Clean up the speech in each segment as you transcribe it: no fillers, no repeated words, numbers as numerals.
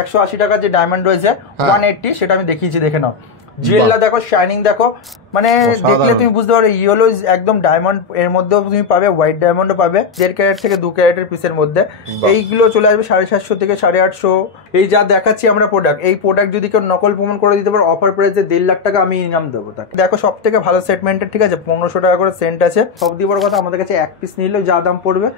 180 টাকার যে ডায়মন্ড রয়েছে 180, সেটা আমি দেখিয়েছি, দেখে নাও। জুয়েলটা দেখো, শাইনিং দেখো, মানে দেখলে তুমি বুঝতে পারো ইয়েলো একদম ডায়মন্ড, এর মধ্যেও তুমি পাবে হোয়াইট ডায়মন্ডও পাবে 1.5 ক্যারেট থেকে 2 ক্যারেটের পিসের মধ্যে। এইগুলো চলে আসবে 750 থেকে 850। এই যা দেখাচ্ছি আমরা প্রোডাক্ট, এই প্রোডাক্ট যদি কেউ নকল প্রমাণ করে দিতে পারো অফার প্রাইসে 1.5 লাখ টাকা আমি ইনাম দেবো তাকে। দেখো সব থেকে ভালো সেটমেন্টের, ঠিক আছে, 1500 টাকা করে সেন্ট আছে। সব দিয়ে বড় কথা, আমাদের কাছে 1 পিস নিলেও যা দাম পড়বে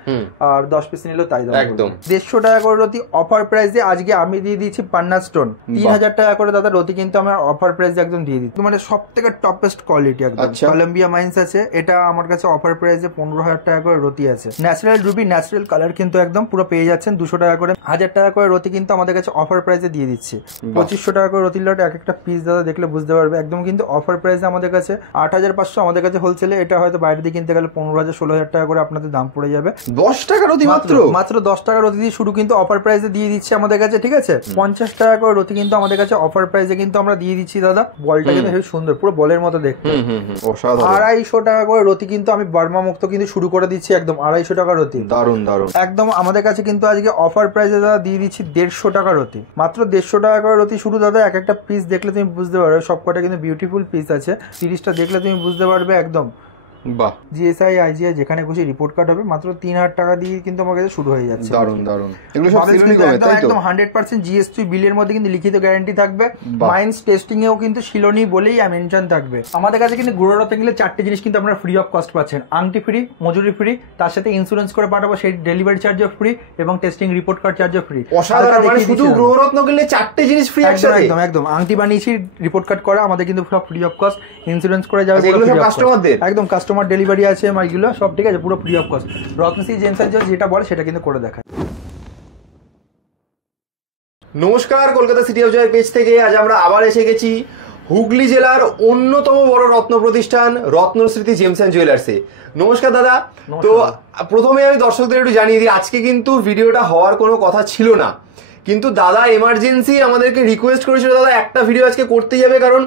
আর 10 পিস নিলেও তাই দাম একদম 150 টাকা করে রতি অফার প্রাইসে। আজকে আমি দিয়ে দিচ্ছি পান্না স্টোন 3000 টাকা করে দাদা রতি, কিন্তু আমার অফার প্রাইসে একদম দিয়ে দিচ্ছি, মানে সব থেকে টপেস্ট কোয়ালিটি একদম। কলম্বিয়া মাইন্স আছে, এটা আমার কাছে অফার প্রাইসে 15,000 টাকা করে রতি আছে। ন্যাচারাল রুবি, ন্যাচারাল কালার কিন্তু একদম পুরো পেয়ে যাচ্ছেন 200 টাকা করে। 1000 টাকা করে রতি কিন্তু আমাদের কাছে অফার প্রাইসে দিয়ে দিচ্ছে। 2500 টাকা করে রতির লট, এক একটা পিস দাদা দেখলে বুঝতে পারবে একদম কিন্তু অফার প্রাইসে আমাদের কাছে। 8500 আমাদের কাছে হোলসেলে, এটা হয়তো বাইরে দিয়ে কিনতে গেলে 15,000 16,000 টাকা করে আপনাদের দাম পড়ে যাবে। 10 টাকা রতি মাত্র 10 টাকা রতি দিয়ে শুরু কিন্তু অফার প্রাইসে দিয়ে দিচ্ছে আমাদের কাছে, ঠিক আছে। 50 টাকা করে রতি কিন্তু আমাদের কাছে অফার প্রাইসে কিন্তু আমরা দিয়ে দিচ্ছি দাদা। বলটা কিন্তু খুব সুন্দর, পুরো বলের মতো দেখতে। 250 টাকা করে রতি কিন্তু আমি বার্মা মুক্ত কিন্তু শুরু করে দিচ্ছি একদম 250 টাকা রতি। দারুন দারুন একদম আমাদের কাছে কিন্তু আজকে অফার প্রাইসে দাদা দিয়ে দিচ্ছি 150 টাকা রতি, মাত্র 150 টাকা করে রতি শুরু দাদা। এক একটা পিস দেখলে তুমি বুঝতে পারবে, সবকটা কিন্তু বিউটিফুল পিস আছে। সিরিজটা দেখলে তুমি বুঝতে পারবে একদম। বাহ, জিএসআই আইজিআই যেখানে খুশি রিপোর্ট কার্ড হবে, মাত্র 3000 টাকা দিয়ে কিন্তু আমার কাছে শুরু হয়ে যাচ্ছে। দারুন দারুন, এগুলো সব সিলনি কমে, তাই তো? একদম 100% জিএসটি বিলের মধ্যে কিন্তু লিখিত গ্যারান্টি থাকবে। মাইন্স টেস্টিং এও কিন্তু শিলনি বলেই মেনশন থাকবে। আমাদের কাছে কিন্তু গুড়োরাতে গেলে 4টে জিনিস কিন্তু আপনারা ফ্রি অফ কস্ট পাচ্ছেন। আংটি ফ্রি, মজুরি ফ্রি, তার সাথে ইন্স্যুরেন্স করে পাঠাবো, সেই ডেলিভারি চার্জও ফ্রি এবং টেস্টিং রিপোর্ট কার্ড চার্জও ফ্রি। অসাধারণ, মানে শুধু গুড়োরত্ন গেলে 4টে জিনিস ফ্রি একসাথে। একদম একদম আংটি বানিয়েছি, রিপোর্ট কার্ড করা আমাদের কিন্তু সব ফ্রি অফ কস্ট, ইন্স্যুরেন্স করে যাবে। এগুলো সব কাস্টমারদের, একদম কাস্টমার ডেলিভারি আছে মাইগুলো সব, ঠিক আছে, পুরো free of cost. Ratnashree gems যেটা বলে সেটা কিন্তু করে দেখায়। নমস্কার, Kolkata city of joy page থেকে আজ আমরা আবার এসে গেছি হুগলি জেলার অন্যতম বড় রত্ন প্রতিষ্ঠান রত্নস্মৃতি জেমস অ্যান্ড জুয়েলার্সে। নমস্কার দাদা। তো প্রথমে আমি দর্শকদের একটু জানিয়ে দিই, আজকে কিন্তু ভিডিওটা হওয়ার কোনো কথা ছিল না, কিন্তু দাদা এমার্জেন্সি আমাদেরকে রিকোয়েস্ট করেছিল, দাদা একটা ভিডিও আজকে করতেই হবে, কারণ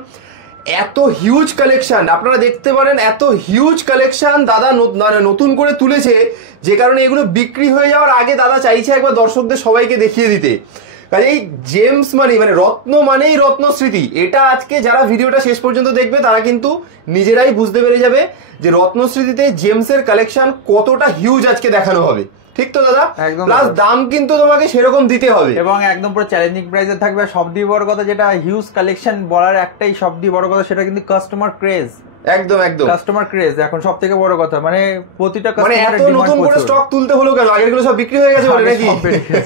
এত হিউজ কালেকশন আপনারা দেখতে পারেন, এত হিউজ কালেকশন দাদা নতুন করে তুলেছে, যে কারণে এগুলো বিক্রি হয়ে যাওয়ার আগে দাদা চাইছে একবার দর্শকদের সবাইকে দেখিয়ে দিতে। কাজেই জেমস মানে রত্ন মানেই রত্নস্মৃতি, এটা আজকে যারা ভিডিওটা শেষ পর্যন্ত দেখবে তারা কিন্তু নিজেরাই বুঝতে পেরে যাবে যে রত্নস্মৃতিতে জেমসের কালেকশন কতটা হিউজ আজকে দেখানো হবে। ঠিক তো দাদা? প্লাস দাম কিন্তু তোমাকে সেরকম দিতে হবে এবং একদম পুরো চ্যালেঞ্জিং প্রাইসে থাকবে। সবথেকে বড় কথা, যেটা হিউজ কালেকশন বলার একটাই সবথেকে বড় কথা, সেটা কিন্তু কাস্টমার ক্রেজ। একদম একদম কাস্টমার ক্রেজ এখন সব থেকে বড় কথা, মানে প্রতিটা কাস্টমারের এত নতুন করে স্টক তুলতে হলো কেন? আগেরগুলো সব বিক্রি হয়ে গেছে বলে নাকি?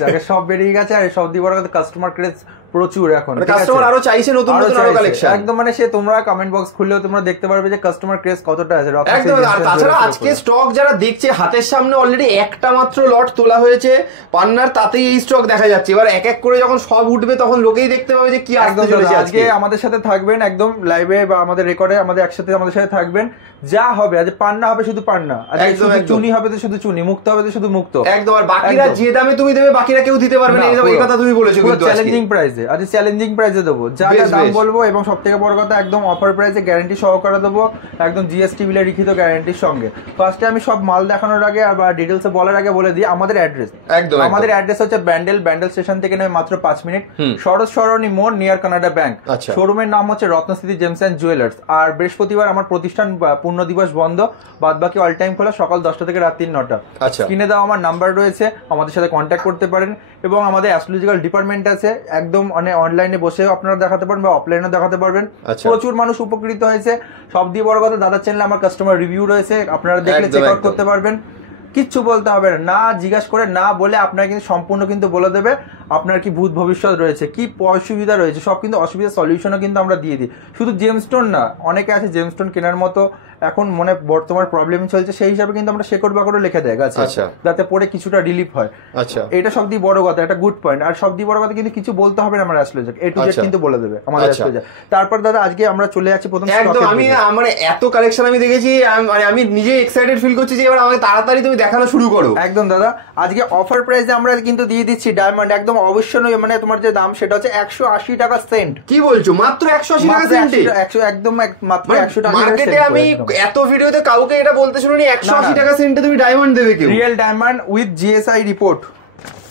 আগে সব বেরিয়ে গেছে, আর সবথেকে বড় কথা কাস্টমার ক্রেজ প্রচুর এখন। কাস্টমার আরো চাইছে নতুন নতুন আরো কালেকশন। একদম, মানে সে তোমরা কমেন্ট বক্স খুললেও তোমরা দেখতে পারবে যে কাস্টমার ক্রেজ কতটা আছে। একদম। আর তাছাড়া আজকে স্টক যারা দেখছে হাতের সামনে অলরেডি একটা মাত্র লট তোলা হয়েছে পান্নার, তাতেই এই স্টক দেখা যাচ্ছে। এবার এক এক করে যখন সব উঠবে তখন লোকেই দেখতে পাবে যে কি আসতে চলেছে। আজকে আমাদের সাথে থাকবেন একদম লাইভে বা আমাদের রেকর্ডে, আমাদের একসাথে আমাদের সাথে থাকবেন। যা হবে আজ পান্না হবে শুধু পান্না, একদম চুনি হবে তো শুধু চুনি, মুক্ত হবে তো শুধু মুক্ত, একদম। আর বাকিরা যে দামে তুমি দেবে বাকিরা কেউ দিতে পারবে না, এই কথা তুমি বলেছো। কিন্তু চ্যালেঞ্জিং প্রাইসে আজ চ্যালেঞ্জিং প্রাইসে দেবো, যা দাম বলবো, এবং সবথেকে বড় কথা একদম অফার প্রাইসে গ্যারান্টি সহকারে দেবো, একদম জিএসটি বিলে লিখিত গ্যারান্টির সঙ্গে। ফার্স্টে আমি সব মাল দেখানোর আগে আর ডিটেলসে বলার আগে বলে দিই আমাদের অ্যাড্রেস। একদম, আমাদের অ্যাড্রেস হচ্ছে ব্যান্ডেল স্টেশন থেকে নেমে মাত্র 5 মিনিট, সরোজ সরণি মোড়, নিয়ার কানাডা ব্যাংক। শোরুমের নাম হচ্ছে রত্নস্মৃতি জেমস অ্যান্ড জুয়েলার্স। আর বৃহস্পতিবার আমার প্রতিষ্ঠান পূর্ণ দিবস বন্ধ, বাদ বাকি অল টাইম খোলা, সকাল 10টা থেকে রাত 9টা। স্ক্রিনে দেওয়া আমার নাম্বার রয়েছে, আমাদের সাথে কন্ট্যাক্ট করতে পারেন। এবং আমাদের অ্যাস্ট্রোলজিক্যাল ডিপার্টমেন্ট আছে, একদম মানে অনলাইনে বসে আপনারা দেখাতে পারেন বা অফলাইনে দেখাতে পারবেন। প্রচুর মানুষ উপকৃত হয়েছে। সব দিয়ে বড় কথা, দাদার চ্যানেলে আমার কাস্টমার রিভিউ রয়েছে, আপনারা দেখলে চেক আউট করতে পারবেন। কিচ্ছু বলতে হবে না, জিজ্ঞাসা করে না বলে আপনার কিন্তু সম্পূর্ণ কিন্তু বলে দেবে আপনার কি ভূত ভবিষ্যৎ রয়েছে, কি অসুবিধা রয়েছে, সব কিন্তু অসুবিধার সলিউশনও কিন্তু আমরা দিয়ে দিই। শুধু জেমস্টোন না, অনেকে আছে জেমস্টোন কেনার মতো এখন মনে বর্তমান প্রবলেম চলছে, সেই হিসাবে কিন্তু আমরা শেকড় বাকড়ও লিখে দেয় গাছে, যাতে পরে কিছুটা রিলিফ হয়। এটা সব দিয়ে বড় কথা, একটা গুড পয়েন্ট। আর সব দিয়ে বড় কথা কিন্তু কিছু বলতে হবে না, আমার অ্যাস্ট্রোলজার এ টু জেড কিন্তু বলে দেবে আমাদের অ্যাস্ট্রোলজার। তারপর দাদা আজকে আমরা চলে যাচ্ছি প্রথম একদম। আমি মানে এত কালেকশন আমি দেখেছি, আমি নিজে এক্সাইটেড ফিল করছি যে এবার আমাকে তাড়াতাড়ি তুমি দেখানো শুরু করো। একদম দাদা, আজকে অফার প্রাইসে আমরা কিন্তু দিয়ে দিচ্ছি ডায়মন্ড, একদম অবশ্যই, মানে তোমার যে দাম সেটা হচ্ছে 180 টাকা সেন্ট। কি বলছো? মাত্র 180 টাকা সেন্ট? একদম মাত্র 100 টাকা। মার্কেটে আমি এত ভিডিওতে কাউকে এটা বলতে শুনিনি 180 টাকা সেন্টে তুমি ডায়মন্ড দেবে কেউ। Real diamond with GSI report.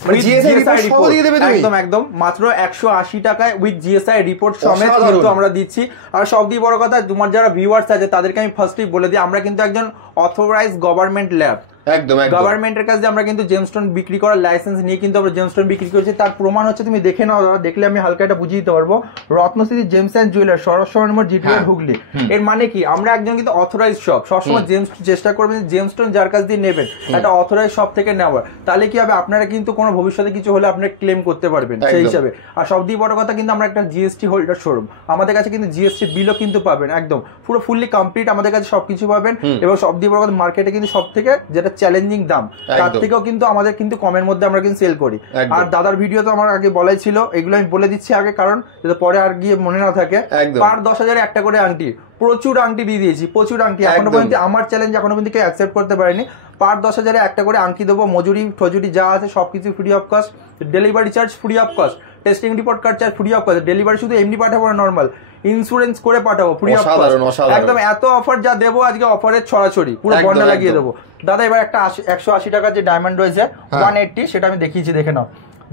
মানে জিএসআই রিপোর্ট সহ দিয়ে দেবে তুমি? একদম একদম মাত্র 180 টাকায় উইথ জিএসআই রিপোর্ট সমেত কিন্তু আমরা দিচ্ছি। আর সবথেকে বড় কথা, তোমার যারা ভিউয়ার্স আছে তাদেরকে আমি ফার্স্টলি বলে দিই, আমরা কিন্তু একজন অথরাইজ গভর্নমেন্ট ল্যাব, একদম গভর্নমেন্টের কাছে আমরা কিন্তু জেমস্টোন বিক্রি করার লাইসেন্স নিয়ে কিন্তু আমরা জেমস্টোন বিক্রি করছি। তার প্রমাণ হচ্ছে, তুমি দেখে নাও, দেখলে আমি হালকা এটা বুঝিয়ে দিতে পারবো। Ratnashree James and jeweller, Saraswati number GTR Hooghly. এর মানে কি, আমরা একজন কিন্তু অথরাইজ শপ, সবসময় চেষ্টা করবেন জেমস্টোন যার কাছ দিয়ে নেবেন একটা অথরাইজ শপ থেকে নেওয়ার। তাহলে কি হবে, আপনারা কিন্তু কোনো ভবিষ্যতে কিছু হলে আপনারা ক্লেম করতে পারবেন সেই হিসাবে। আর সবথেকে বড় কথা, কিন্তু আমরা একটা জিএসটি হোল্ডার শোরুম, আমাদের কাছে কিন্তু জিএসটি বিলও কিন্তু পাবেন, একদম পুরো ফুললি কমপ্লিট আমাদের কাছে সবকিছু পাবেন। এবং সবথেকে বড় কথা, মার্কেটে কিন্তু সব থেকে যেটা চ্যালেঞ্জিং দাম, তার থেকেও কিন্তু আমাদের কিন্তু কমের মধ্যে আমরা কিন্তু সেল করি। আর দাদার ভিডিও তো আমার আগে বলাই ছিল, এগুলো আমি বলে দিচ্ছি আগে, কারণ পরে আর গিয়ে মনে না থাকে। পার 10,000 একটা করে আংটি, প্রচুর আংটি দিয়ে দিয়েছি, প্রচুর আংটি। এখনো পর্যন্ত আমার চ্যালেঞ্জ এখনো পর্যন্ত কেউ অ্যাকসেপ্ট করতে পারেনি। পার 10,000 একটা করে আংটি দেবো, মজুরি টজুরি যা আছে সবকিছু free of cost, delivery charge free of cost, testing report card charge free of cost, delivery শুধু এমনি পাঠাবো না, নর্মাল ইন্স্যুরেন্স করে পাঠাবো ফ্রি অফ কস্ট। একদম এত অফার যা দেবো আজকে, অফারের ছড়াছড়ি পুরো বন্ডা লাগিয়ে দেবো। দাদা এবার একটা 180 টাকার যে ডায়মন্ড রয়েছে 180, সেটা আমি দেখিয়েছি, দেখে নাও।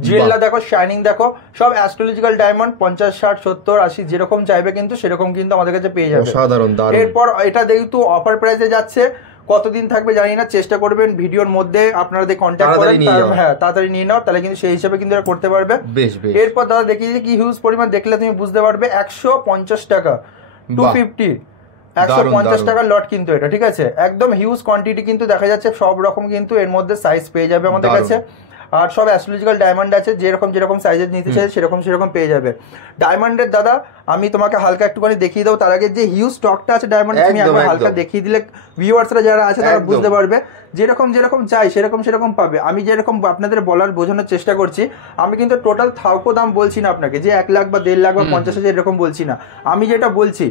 জুয়েলটা দেখো, শাইনিং দেখো, সব অ্যাস্ট্রোলজিক্যাল ডায়মন্ড 50, 60, 70, 80 যেরকম চাইবে কিন্তু সেরকম কিন্তু আমাদের কাছে পেয়ে যাবে। এরপর এটা যেহেতু অফার প্রাইসে যাচ্ছে, কতদিন থাকবে জানি না, চেষ্টা করবেন ভিডিওর মধ্যে আপনারা কন্ট্যাক্ট করেন, হ্যাঁ তাড়াতাড়ি নিয়ে নাও, তাহলে কিন্তু সেই হিসাবে কিন্তু করতে পারবে। এরপর দাদা দেখিয়েছি কি হিউজ পরিমাণ, দেখলে তুমি বুঝতে পারবে। 150 টাকা 250, 150 টাকার লট কিন্তু এটা, ঠিক আছে, একদম হিউজ কোয়ান্টিটি কিন্তু দেখা যাচ্ছে। সব রকম কিন্তু এর মধ্যে সাইজ পেয়ে যাবে আমাদের কাছে। আর সব অ্যাস্ট্রোলজিক্যাল ডায়মন্ড আছে, যেরকম সাইজের নিতে চাই সেরকম পেয়ে যাবে। ডায়মন্ডের দাদা আমি তোমাকে হালকা একটুখানি দেখিয়ে দেবো, তার আগে যে হিউজ স্টকটা আছে ডায়মন্ড, তুমি একবার হালকা দেখিয়ে দিলে ভিউয়ার্সরা যারা আছে তারা বুঝতে পারবে। যেরকম চাই সেরকম পাবে। আমি যেরকম আপনাদের বলার বোঝানোর চেষ্টা করছি, আমি কিন্তু টোটাল থাকো দাম বলছি না আপনাকে, যে 1 লাখ বা 1.5 লাখ বা 50,000 এরকম বলছি না। আমি যেটা বলছি,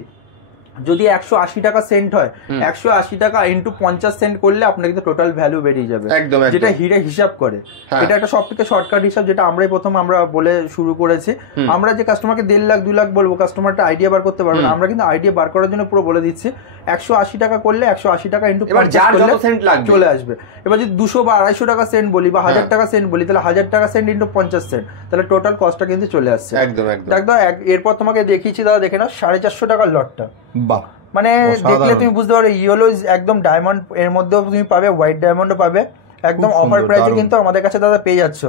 যদি 180 টাকা সেন্ট হয়, 180 টাকা ইন্টু 50 সেন্ট করলে আপনার কিন্তু টোটাল ভ্যালু বেরিয়ে যাবে, যেটা হিরে হিসাব করে। এটা একটা সব থেকে শর্টকাট হিসাব, যেটা আমরাই প্রথম আমরা বলে শুরু করেছি। আমরা যে কাস্টমারকে 1.5 লাখ 2 লাখ বলবো, কাস্টমারটা আইডিয়া বার করতে পারবে না, আমরা কিন্তু আইডিয়া বার করার জন্য পুরো বলে দিচ্ছি। 180 টাকা করলে 180 টাকা ইন্টু 50 চলে আসবে। এবার যদি 200 বা 250 টাকা সেন্ট বলি বা 1000 টাকা সেন্ট বলি, তাহলে 1000 টাকা সেন্ট ইন্টু 50 সেন্ট, তাহলে টোটাল কস্টটা কিন্তু চলে আসছে। একদম। এরপর তোমাকে দেখিয়েছি দাদা, দেখে নাও 450 টাকার লটটা। বাহ, মানে দেখলে তুমি বুঝতে পারো, ইয়েলো একদম ডায়মন্ড, এর মধ্যেও তুমি পাবে হোয়াইট ডায়মন্ডও পাবে, একদম অফার প্রাইসে কিন্তু আমাদের কাছে দাদা পেয়ে যাচ্ছ।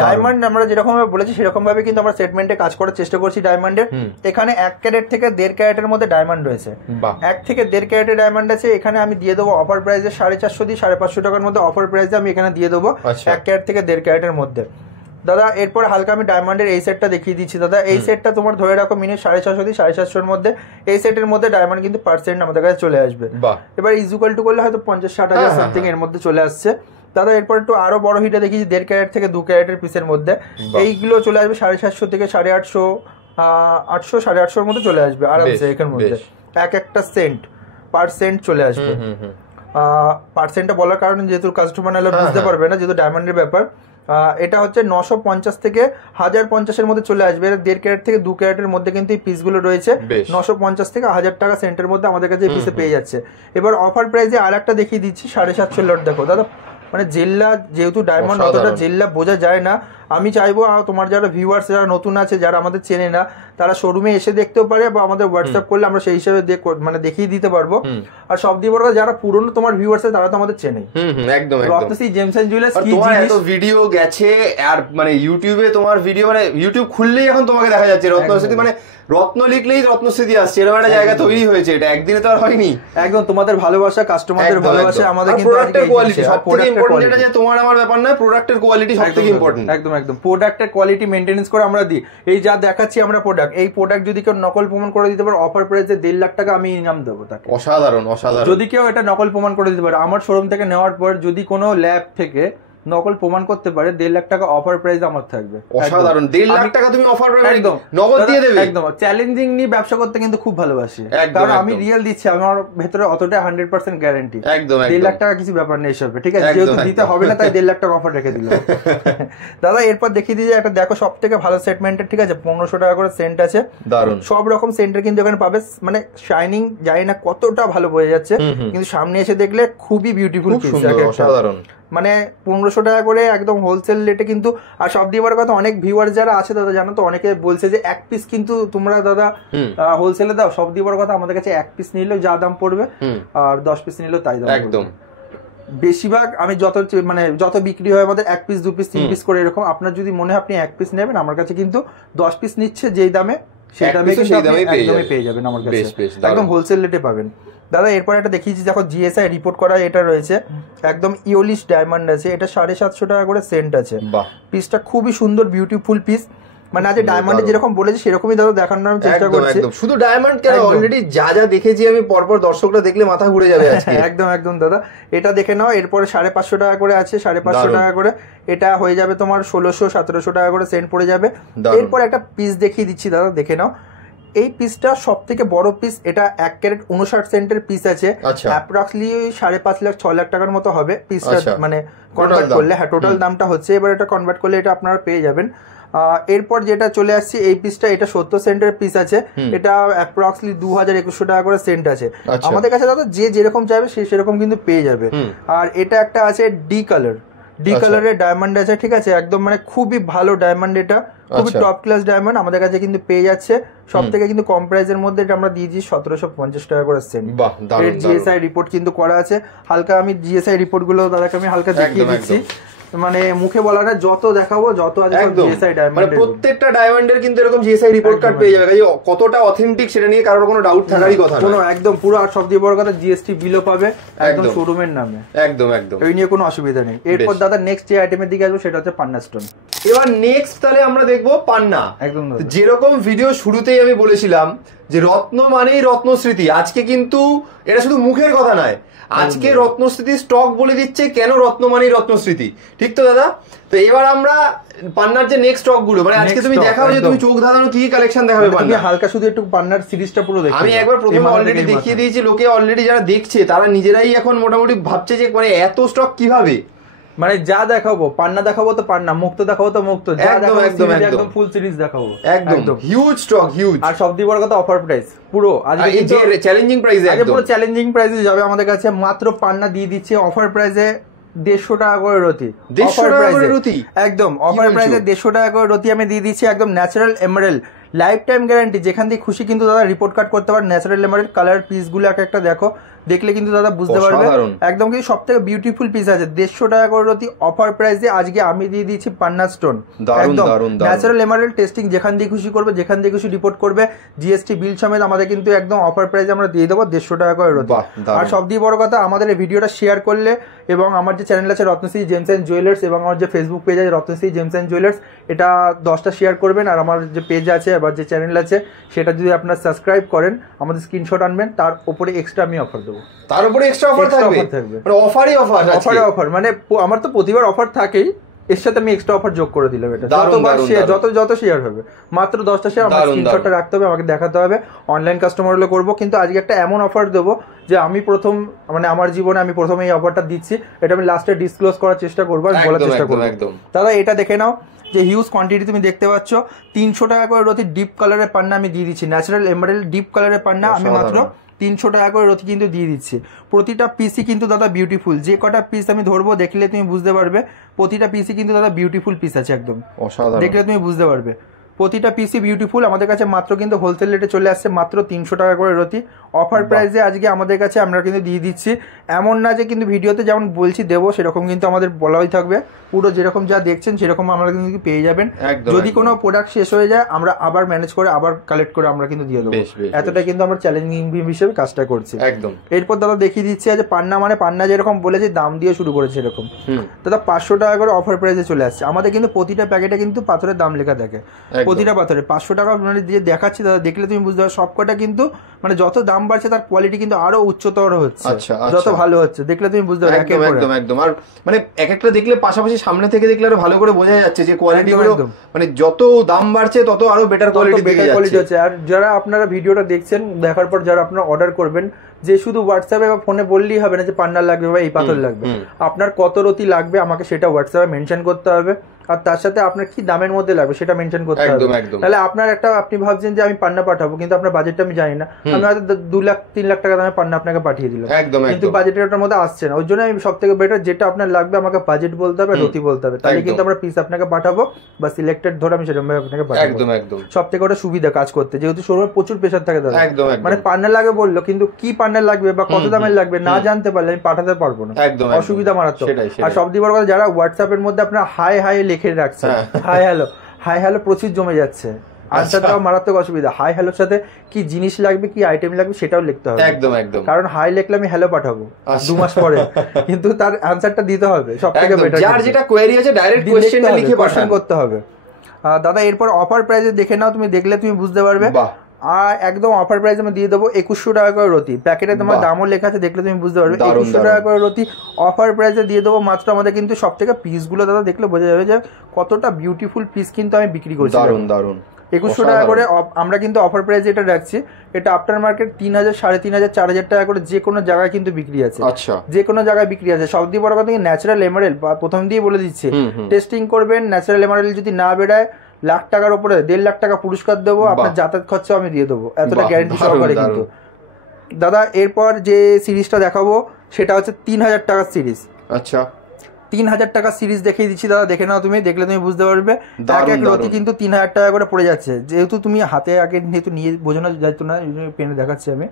ডায়মন্ড আমরা যেরকম ভাবে বলেছি সেরকম ভাবে কিন্তু আমরা সেটমেন্টে কাজ করার চেষ্টা করছি ডায়মন্ডের। এখানে 1 ক্যারেট থেকে 1.5 ক্যারেটের মধ্যে ডায়মন্ড রয়েছে, 1 থেকে 1.5 ক্যারেটের ডায়মন্ড আছে। এখানে আমি দিয়ে দেবো অফার প্রাইসে 450 দিয়ে 550 টাকার মধ্যে অফার প্রাইসে আমি এখানে দিয়ে দেবো 1 ক্যারেট থেকে 1.5 ক্যারেটের মধ্যে। দাদা এরপর হালকা আমি ডায়মন্ডের এই সেটটা দেখিয়ে দিচ্ছি দাদা। এই সেটটা তোমার ধরে রাখো মিনিট 650 দিয়ে 750 মধ্যে, এই সেটের মধ্যে ডায়মন্ড কিন্তু পার্সেন্ট আমাদের কাছে চলে আসবে। এবার ইজুকাল টু করলে হয়তো 50-60 হাজার সামথিং এর মধ্যে চলে আসছে দাদা। এরপর একটু আরো বড় হিটে দেখিয়েছি 1.5 ক্যারেট থেকে 2 ক্যারেটের পিসের মধ্যে, এইগুলো চলে আসবে 750 থেকে 850, 800, 850 মধ্যে চলে আসবে আরামসে। এখানের মধ্যে একটা সেন্ট পার্সেন্ট চলে আসবে। পার্সেন্টটা বলার কারণে যেহেতু কাস্টমার নাহলে বুঝতে পারবে না, যেহেতু ডায়মন্ডের ব্যাপার। এটা হচ্ছে 950 থেকে 1050 এর মধ্যে চলে আসবে। 1.5 ক্যারেট থেকে 2 ক্যারেটের মধ্যে কিন্তু এই পিসগুলো রয়েছে। 950 থেকে 1000 টাকা সেন্টের মধ্যে আমাদের কাছে এই পিসে পেয়ে যাচ্ছে। এবার অফার প্রাইসে আর একটা দেখিয়ে দিচ্ছি 750 লট। দেখো দাদা, মানে জেল্লা, যেহেতু ডায়মন্ড অতটা জেল্লা বোঝা যায় না, আমি চাইবো তোমার যারা ভিউয়ার্স যারা নতুন আছে, যারা আমাদের চেনে না, তারা শোরুমে এসে দেখতেও পারে বা আমাদের হোয়াটসঅ্যাপ করলে আমরা সেই হিসাবে মানে দেখিয়ে দিতে পারবো। আর সব দিয়ে বড় যারা পুরনো তোমার ভিউয়ার্স আছে তারা তো আমাদের চেনে। একদম রত্নশ্রী জেমস এন্ড জুয়েলার্স, তোমার এত ভিডিও গেছে, আর মানে ইউটিউবে তোমার ভিডিও, মানে ইউটিউব খুললেই এখন তোমাকে দেখা যাচ্ছে রত্নশ্রী, মানে রত্ন লিখলেই রত্নশ্রী আসছে, এরকম একটা জায়গা তৈরি হয়েছে। এটা একদিনে তো আর হয়নি। একদম তোমাদের ভালোবাসা, কাস্টমারদের ভালোবাসা, আমাদের কিন্তু প্রোডাক্টের কোয়ালিটি সবথেকে ইম্পর্টেন্ট। এটা যে তোমার আমার ব্যাপার না, প্রোডাক্টের কোয়ালিটি সবথেকে ইম্পর্টেন্ট। একদম প্রোডাক্টের কোয়ালিটি মেইনটেনেন্স করে আমরা দিই। এই যা দেখাচ্ছি আমরা প্রোডাক্ট, এই প্রোডাক্ট যদি কেউ নকল প্রমাণ করে দিতে পারে, অফার প্রাইসে 1.5 লাখ টাকা আমি ইনাম দেবো তাকে। অসাধারণ। যদি কেউ এটা নকল প্রমাণ করে দিতে পারে, আমার শোরুম থেকে নেওয়ার পর যদি কোনো ল্যাব থেকে নকল প্রমাণ করতে পারে, 1.5 লাখ টাকা অফার প্রাইস আমার থাকবে। অসাধারণ। 1.5 লাখ টাকা তুমি অফার একদম নগদ দিয়ে দেবে। একদম চ্যালেঞ্জিং নিয়ে ব্যবসা করতে কিন্তু খুব ভালোবাসি, কারণ আমি রিয়েল দিচ্ছি, আমার ভেতরে অতটা 100% গ্যারান্টি। একদম 1.5 লাখ টাকা কিছু ব্যাপার নেই সব, ঠিক আছে, যেহেতু দিতে হবে না তাই 1.5 লাখ টাকা অফার রেখে দিলাম। দাদা এরপর দেখিয়ে দিই একটা, দেখো সব থেকে ভালো সেটমেন্টের, ঠিক আছে, 1500 টাকা করে সেন্ট আছে। দারুন। সব রকম সেন্টের কিন্তু এখানে পাবে, মানে শাইনিং জানি না কতটা ভালো বোঝা যাচ্ছে, কিন্তু সামনে এসে দেখলে খুবই বিউটিফুল পিস। অসাধারণ। মানে 1500 টাকা করে একদম হোলসেল রেটে কিন্তু। আর সব দিয়ে বড় কথা, অনেক ভিউয়ার যারা আছে দাদা জানো তো, অনেকে বলছে যে এক পিস কিন্তু তোমরা দাদা হোলসেলে দাও। সব দিয়ে বড় কথা, আমাদের কাছে এক পিস নিলেও যা দাম পড়বে আর 10 পিস নিলেও তাই দাম একদম। বেশিরভাগ আমি যত বিক্রি হয় আমাদের 1 পিস 2 পিস 3 পিস করে এরকম। আপনার যদি মনে হয় আপনি 1 পিস নেবেন, আমার কাছে কিন্তু 10 পিস নিচ্ছে যেই দামে, সেই দামে একদমই পেয়ে যাবেন আমার কাছে, একদম হোলসেল রেটে পাবেন দাদা। এরপর একটা দেখিয়েছি, দেখো জিএসআই রিপোর্ট করা এটা রয়েছে, একদম ইওলিশ ডায়মন্ড আছে, এটা 750 টাকা করে সেন্ট আছে। পিসটা খুবই সুন্দর বিউটিফুল পিস, মানে আজ ডায়মন্ডে যেরকম বলেছি সেরকমই দাদা দেখানোর আমি চেষ্টা করছি। শুধু ডায়মন্ড কেন, অলরেডি যা যা দেখেছি আমি পরপর, দর্শকরা দেখলে মাথা ঘুরে যাবে আজকে। একদম একদম দাদা, এটা দেখে নাও। এরপরে 550 টাকা করে আছে, 550 টাকা করে এটা হয়ে যাবে তোমার 1600-1700 টাকা করে সেন্ট পড়ে যাবে। এরপর একটা পিস দেখিয়ে দিচ্ছি দাদা, দেখে নাও। এই পিসটা সব থেকে বড় পিস, এটা 1 ক্যারেট 59 সেন্টের পিস আছে, অ্যাপ্রক্সলি 5.5 লাখ 6 লাখ টাকার মতো হবে পিসটা, মানে কনভার্ট করলে। হ্যাঁ, টোটাল দামটা হচ্ছে, এবার এটা কনভার্ট করলে এটা আপনারা পেয়ে যাবেন। এরপর যেটা চলে আসছে এই পিসটা, এটা 70 সেন্টের পিস আছে, এটা অ্যাপ্রক্সলি 2100 টাকা করে সেন্ট আছে। আমাদের কাছে দাদা যে যেরকম চাইবে সে সেরকম কিন্তু পেয়ে যাবে। আর এটা একটা আছে ডি কালারের ডায়মন্ড আছে, ঠিক আছে, একদম মানে খুবই ভালো ডায়মন্ড, এটা খুবই টপ ক্লাস ডায়মন্ড আমাদের কাছে কিন্তু পেয়ে যাচ্ছে। সব থেকে কিন্তু কম প্রাইসের মধ্যে এটা আমরা দিয়েছি 1750 টাকা করে সেন্ট। জিএসআই রিপোর্ট কিন্তু করা আছে। হালকা আমি জিএসআই রিপোর্ট গুলো দাদাকে আমি হালকা দেখিয়ে দিচ্ছি, মানে মুখে বলা না, যত দেখাবো যত আছে জিএসআই ডায়মন্ড, মানে প্রত্যেকটা ডায়মন্ডের কিন্তু এরকম জিএসআই রিপোর্ট কার্ড পেয়ে যাবে। কতটা অথেন্টিক সেটা নিয়ে কারোর কোনো ডাউট থাকারই কথা কোনো, একদম পুরো। আর সবচেয়ে বড় কথা, জিএসটি বিলও পাবে একদম শোরুমের নামে, একদম একদম, এই নিয়ে কোনো অসুবিধা নেই। এরপর দাদা নেক্সট যে আইটেমের দিকে আসবো সেটা হচ্ছে পান্না স্টোন। এবার নেক্সট তাহলে আমরা দেখবো পান্না। একদম যেরকম ভিডিও শুরুতেই আমি বলেছিলাম যে রত্ন মানেই রত্নস্মৃতি, আজকে কিন্তু এটা শুধু মুখের কথা নয়, আজকে রত্নস্মৃতি স্টক বলে দিচ্ছে কেন রত্ন মানেই রত্নস্মৃতি, ঠিক তো দাদা? তো এবার আমরা পান্নার যে নেক্সট স্টক গুলো, মানে আজকে তুমি দেখাও যে তুমি চোখ ধাঁধানো কি কালেকশন দেখাবে পান্না। হালকা শুধু একটু পান্নার সিরিজটা পুরো দেখো। আমি একবার প্রথমে অলরেডি দেখিয়ে দিয়েছি, লোকে অলরেডি যারা দেখছে তারা নিজেরাই এখন মোটামুটি ভাবছে যে মানে এত স্টক কিভাবে, মানে যা দেখাবো পান্না দেখাবো তো পান্না, মুক্ত দেখাবো তো মুক্ত, যা দেখাবো একদম ফুল সিরিজ দেখাবো, একদম হিউজ স্টক, হিউজ। আর সবথেকে বড় কথা অফার প্রাইস পুরো, আজকে যে চ্যালেঞ্জিং প্রাইসে, একদম পুরো চ্যালেঞ্জিং প্রাইসে যাবে আমাদের কাছে। মাত্র পান্না দিয়ে দিচ্ছে অফার প্রাইসে 150 টাকা করে রতি, অফার প্রাইসে একদম অফার প্রাইসে 150 টাকা করে রতি আমি দিয়ে দিচ্ছি, একদম natural emerald, life time guarantee. যেখান থেকে খুশি কিন্তু দাদা রিপোর্ট কার্ড করতে পারেন। ন্যাচারাল এমারেল্ড কালার পিস গুলো একটা দেখো, দেখলে কিন্তু দাদা বুঝতে পারবে, একদম কিন্তু সব থেকে বিউটিফুল পিস আছে। 150 টাকা করে রতি অফার প্রাইসে আজকে আমি দিয়ে দিচ্ছি পান্না স্টোন, একদম ন্যাচারাল এমারেল্ড টেস্টিং, যেখান দিয়ে খুশি করবে, যেখান দিয়ে খুশি রিপোর্ট করবে, জিএসটি বিল সমেত আমাদের কিন্তু একদম অফার প্রাইসে আমরা দিয়ে দেবো 150 টাকা করে রতি। আর সব দিয়ে বড় কথা, আমাদের এই ভিডিওটা শেয়ার করলে এবং আমার যে চ্যানেল আছে রত্নশ্রী জেমস এন্ড জুয়েলার্স, এবং আমার যে ফেসবুক পেজ আছে রত্নশ্রী জেমস এন্ড জুয়েলার্স, এটা 10টা শেয়ার করবেন। আর আমার যে পেজ আছে বা যে চ্যানেল আছে সেটা যদি আপনারা সাবস্ক্রাইব করেন, আমাদের স্ক্রিনশট আনবেন, তার উপরে এক্সট্রা আমি অফার দেবো, তার উপরে এক্সট্রা অফার থাকবে, মানে অফারই অফার, অফারে অফার। মানে আমার তো প্রতিবার অফার থাকেই, এর সাথে আমি এক্সট্রা অফার যোগ করে দিলাম। এটা যত শেয়ার হবে, মাত্র 10টা শেয়ার আমার স্ক্রিনশটটা রাখতে হবে, আমাকে দেখাতে হবে। অনলাইন কাস্টমার হলে করবো, কিন্তু আজকে একটা এমন অফার দেবো যে আমি প্রথম, মানে আমার জীবনে আমি প্রথমে এই অফারটা দিচ্ছি, এটা আমি লাস্টে ডিসক্লোজ করার চেষ্টা করবো আর বলার চেষ্টা করবো। দাদা এটা দেখে নাও যে হিউজ কোয়ান্টিটি তুমি দেখতে পাচ্ছ, 300 টাকা করে রতি ডিপ কালারের পান্না আমি দিয়ে দিচ্ছি, ন্যাচারাল এমারেল্ড ডিপ কালারের পান্না আমি মাত্র 300 টাকা করে রতি কিন্তু দিয়ে দিচ্ছি। প্রতিটা পিসই কিন্তু দাদা বিউটিফুল, যে কটা পিস আমি ধরবো দেখলে তুমি বুঝতে পারবে, প্রতিটা পিসই কিন্তু দাদা বিউটিফুল পিস আছে, একদম দেখলে তুমি বুঝতে পারবে প্রতিটা পিসই বিউটিফুল। আমাদের কাছে মাত্র কিন্তু হোলসেল রেটে চলে আসছে মাত্র 300 টাকা করে রতি অফার প্রাইসে আজকে আমাদের কাছে আমরা কিন্তু দিয়ে দিচ্ছি। এমন না যে কিন্তু ভিডিওতে যেমন বলছি দেবো সেরকম কিন্তু আমাদের বলাই থাকবে, পুরো যেরকম যা দেখছেন সেরকম আমরা কিন্তু পেয়ে যাবেন। যদি কোনো প্রোডাক্ট শেষ হয়ে যায় আমরা আবার ম্যানেজ করে আবার কালেক্ট করে আমরা কিন্তু দিয়ে দেবো, এতটা কিন্তু আমরা চ্যালেঞ্জিং হিসেবে কাজটা করছি একদম। এরপর দাদা দেখিয়ে দিচ্ছি যে পান্না, মানে পান্না যেরকম বলেছি দাম দিয়ে শুরু করেছে এরকম, দাদা 500 টাকা করে অফার প্রাইসে চলে আসছে আমাদের। কিন্তু প্রতিটা প্যাকেটে কিন্তু পাথরের দাম লেখা থাকে, প্রতিটা পাথরে 500 টাকা মানে দিয়ে দেখাচ্ছি দাদা, দেখলে তুমি বুঝতে পারো সবকটা কিন্তু মানে যত দাম বাড়ছে তার কোয়ালিটি কিন্তু আরো উচ্চতর হচ্ছে, যত ভালো হচ্ছে দেখলে তুমি বুঝতে পারো একদম একদম। আর মানে এক একটা দেখলে পাশাপাশি সামনে থেকে দেখলে আরো ভালো করে বোঝা যাচ্ছে যে কোয়ালিটি গুলো মানে যত দাম বাড়ছে তত আরো বেটার কোয়ালিটি হচ্ছে। আর যারা আপনারা ভিডিওটা দেখছেন, দেখার পর যারা আপনারা অর্ডার করবেন, যে শুধু হোয়াটসঅ্যাপে বা ফোনে বললেই হবে না যে পান্নার লাগবে বা এই পাথর লাগবে, আপনার কত রতি লাগবে আমাকে সেটা হোয়াটসঅ্যাপে মেনশন করতে হবে। আর তার সাথে আপনার কি দামের মধ্যে লাগবে সেটা মেনশন করতে হবে। তাহলে আপনার একটা আপনি ভাবছেন যে আমি পান্না পাঠাবো কিন্তু আপনার বাজেটটা আমি জানি না, আমি হয়তো 2 লাখ 3 লাখ টাকা দামে পান্না আপনাকে পাঠিয়ে দিলাম, কিন্তু বাজেটের মধ্যে আসছে না। ওই জন্য আমি সব থেকে বেটার যেটা আপনার লাগবে আমাকে বাজেট বলতে হবে, রতি বলতে হবে, তাহলে কিন্তু আমরা পিস আপনাকে পাঠাবো বা সিলেক্টেড ধরে আমি সেরকম ভাবে আপনাকে পাঠাবো। সব থেকে ওটা সুবিধা কাজ করতে, যেহেতু শোরুমে প্রচুর প্রেশার থাকে দাদা, মানে পান্না লাগে বললো কিন্তু কি পান্না লাগবে বা কত দামের লাগবে না জানতে পারলে আমি পাঠাতে পারবো না, অসুবিধা মারাত্মক। আর সব দিয়ে বড় কথা যারা হোয়াটসঅ্যাপ এর মধ্যে আপনার হাই হাই লিখে রাখছে, হাই হ্যালো প্রচুর জমে যাচ্ছে, আনসারটাও মারাত্মক অসুবিধা। হাই হ্যালোর সাথে কি জিনিস লাগবে কি আইটেম লাগবে সেটাও লিখতে হবে, কারণ হাই লিখলে আমি হ্যালো পাঠাবো 2 মাস পরে, কিন্তু তার আনসারটা দিতে হবে। সব থেকে বেটার যার যেটা কোয়েরি আছে ডাইরেক্ট কোশ্চেনটা লিখে পাঠান করতে হবে। দাদা এরপর অফার প্রাইসে দেখে নাও, তুমি দেখলে তুমি বুঝতে পারবে। আর একদম অফার প্রাইস আমি দিয়ে দেবো 2100 টাকা করে রতি, প্যাকেটে তোমার দামও লেখা আছে, দেখলে তুমি বুঝতে পারবে 2100 টাকা করে রতি অফার প্রাইসে দিয়ে দেবো মাত্র। আমাদের কিন্তু সব থেকে পিসগুলো দাদা দেখলে বোঝা যাবে যে কতটা বিউটিফুল পিস কিন্তু আমি বিক্রি করছি। দারুন 2100 টাকা করে আমরা কিন্তু অফার প্রাইসে এটা রাখছি। এটা আফটার মার্কেট 3000, 3500, 4000 টাকা করে যে কোনো জায়গায় কিন্তু বিক্রি আছে, যে কোনো জায়গায় বিক্রি আছে। সব দিয়ে বড় কথা ন্যাচারাল এমারেল্ড প্রথম দিয়ে বলে দিচ্ছে, টেস্টিং করবেন, ন্যাচারাল এমারেল্ড যদি না বেড়ায় লাখ টাকার উপরে 1.5 লাখ টাকা পুরস্কার দেবো, আপনার যাতায়াত খরচা আমি দিয়ে দেবো, এতটা গ্যারান্টি সহকারে। কিন্তু দাদা এরপর যে সিরিজটা দেখাবো সেটা হচ্ছে 3000 টাকার সিরিজ। 3000 টাকার সিরিজ দেখিয়ে দিচ্ছি দাদা, দেখে নাও তুমি, দেখলে তুমি বুঝতে পারবে। এক রতি কিন্তু 3000 টাকা করে পড়ে যাচ্ছে, যেহেতু তুমি হাতে আগে যেহেতু নিয়ে বোঝানো যাইতো না, পেনে দেখাচ্ছি আমি।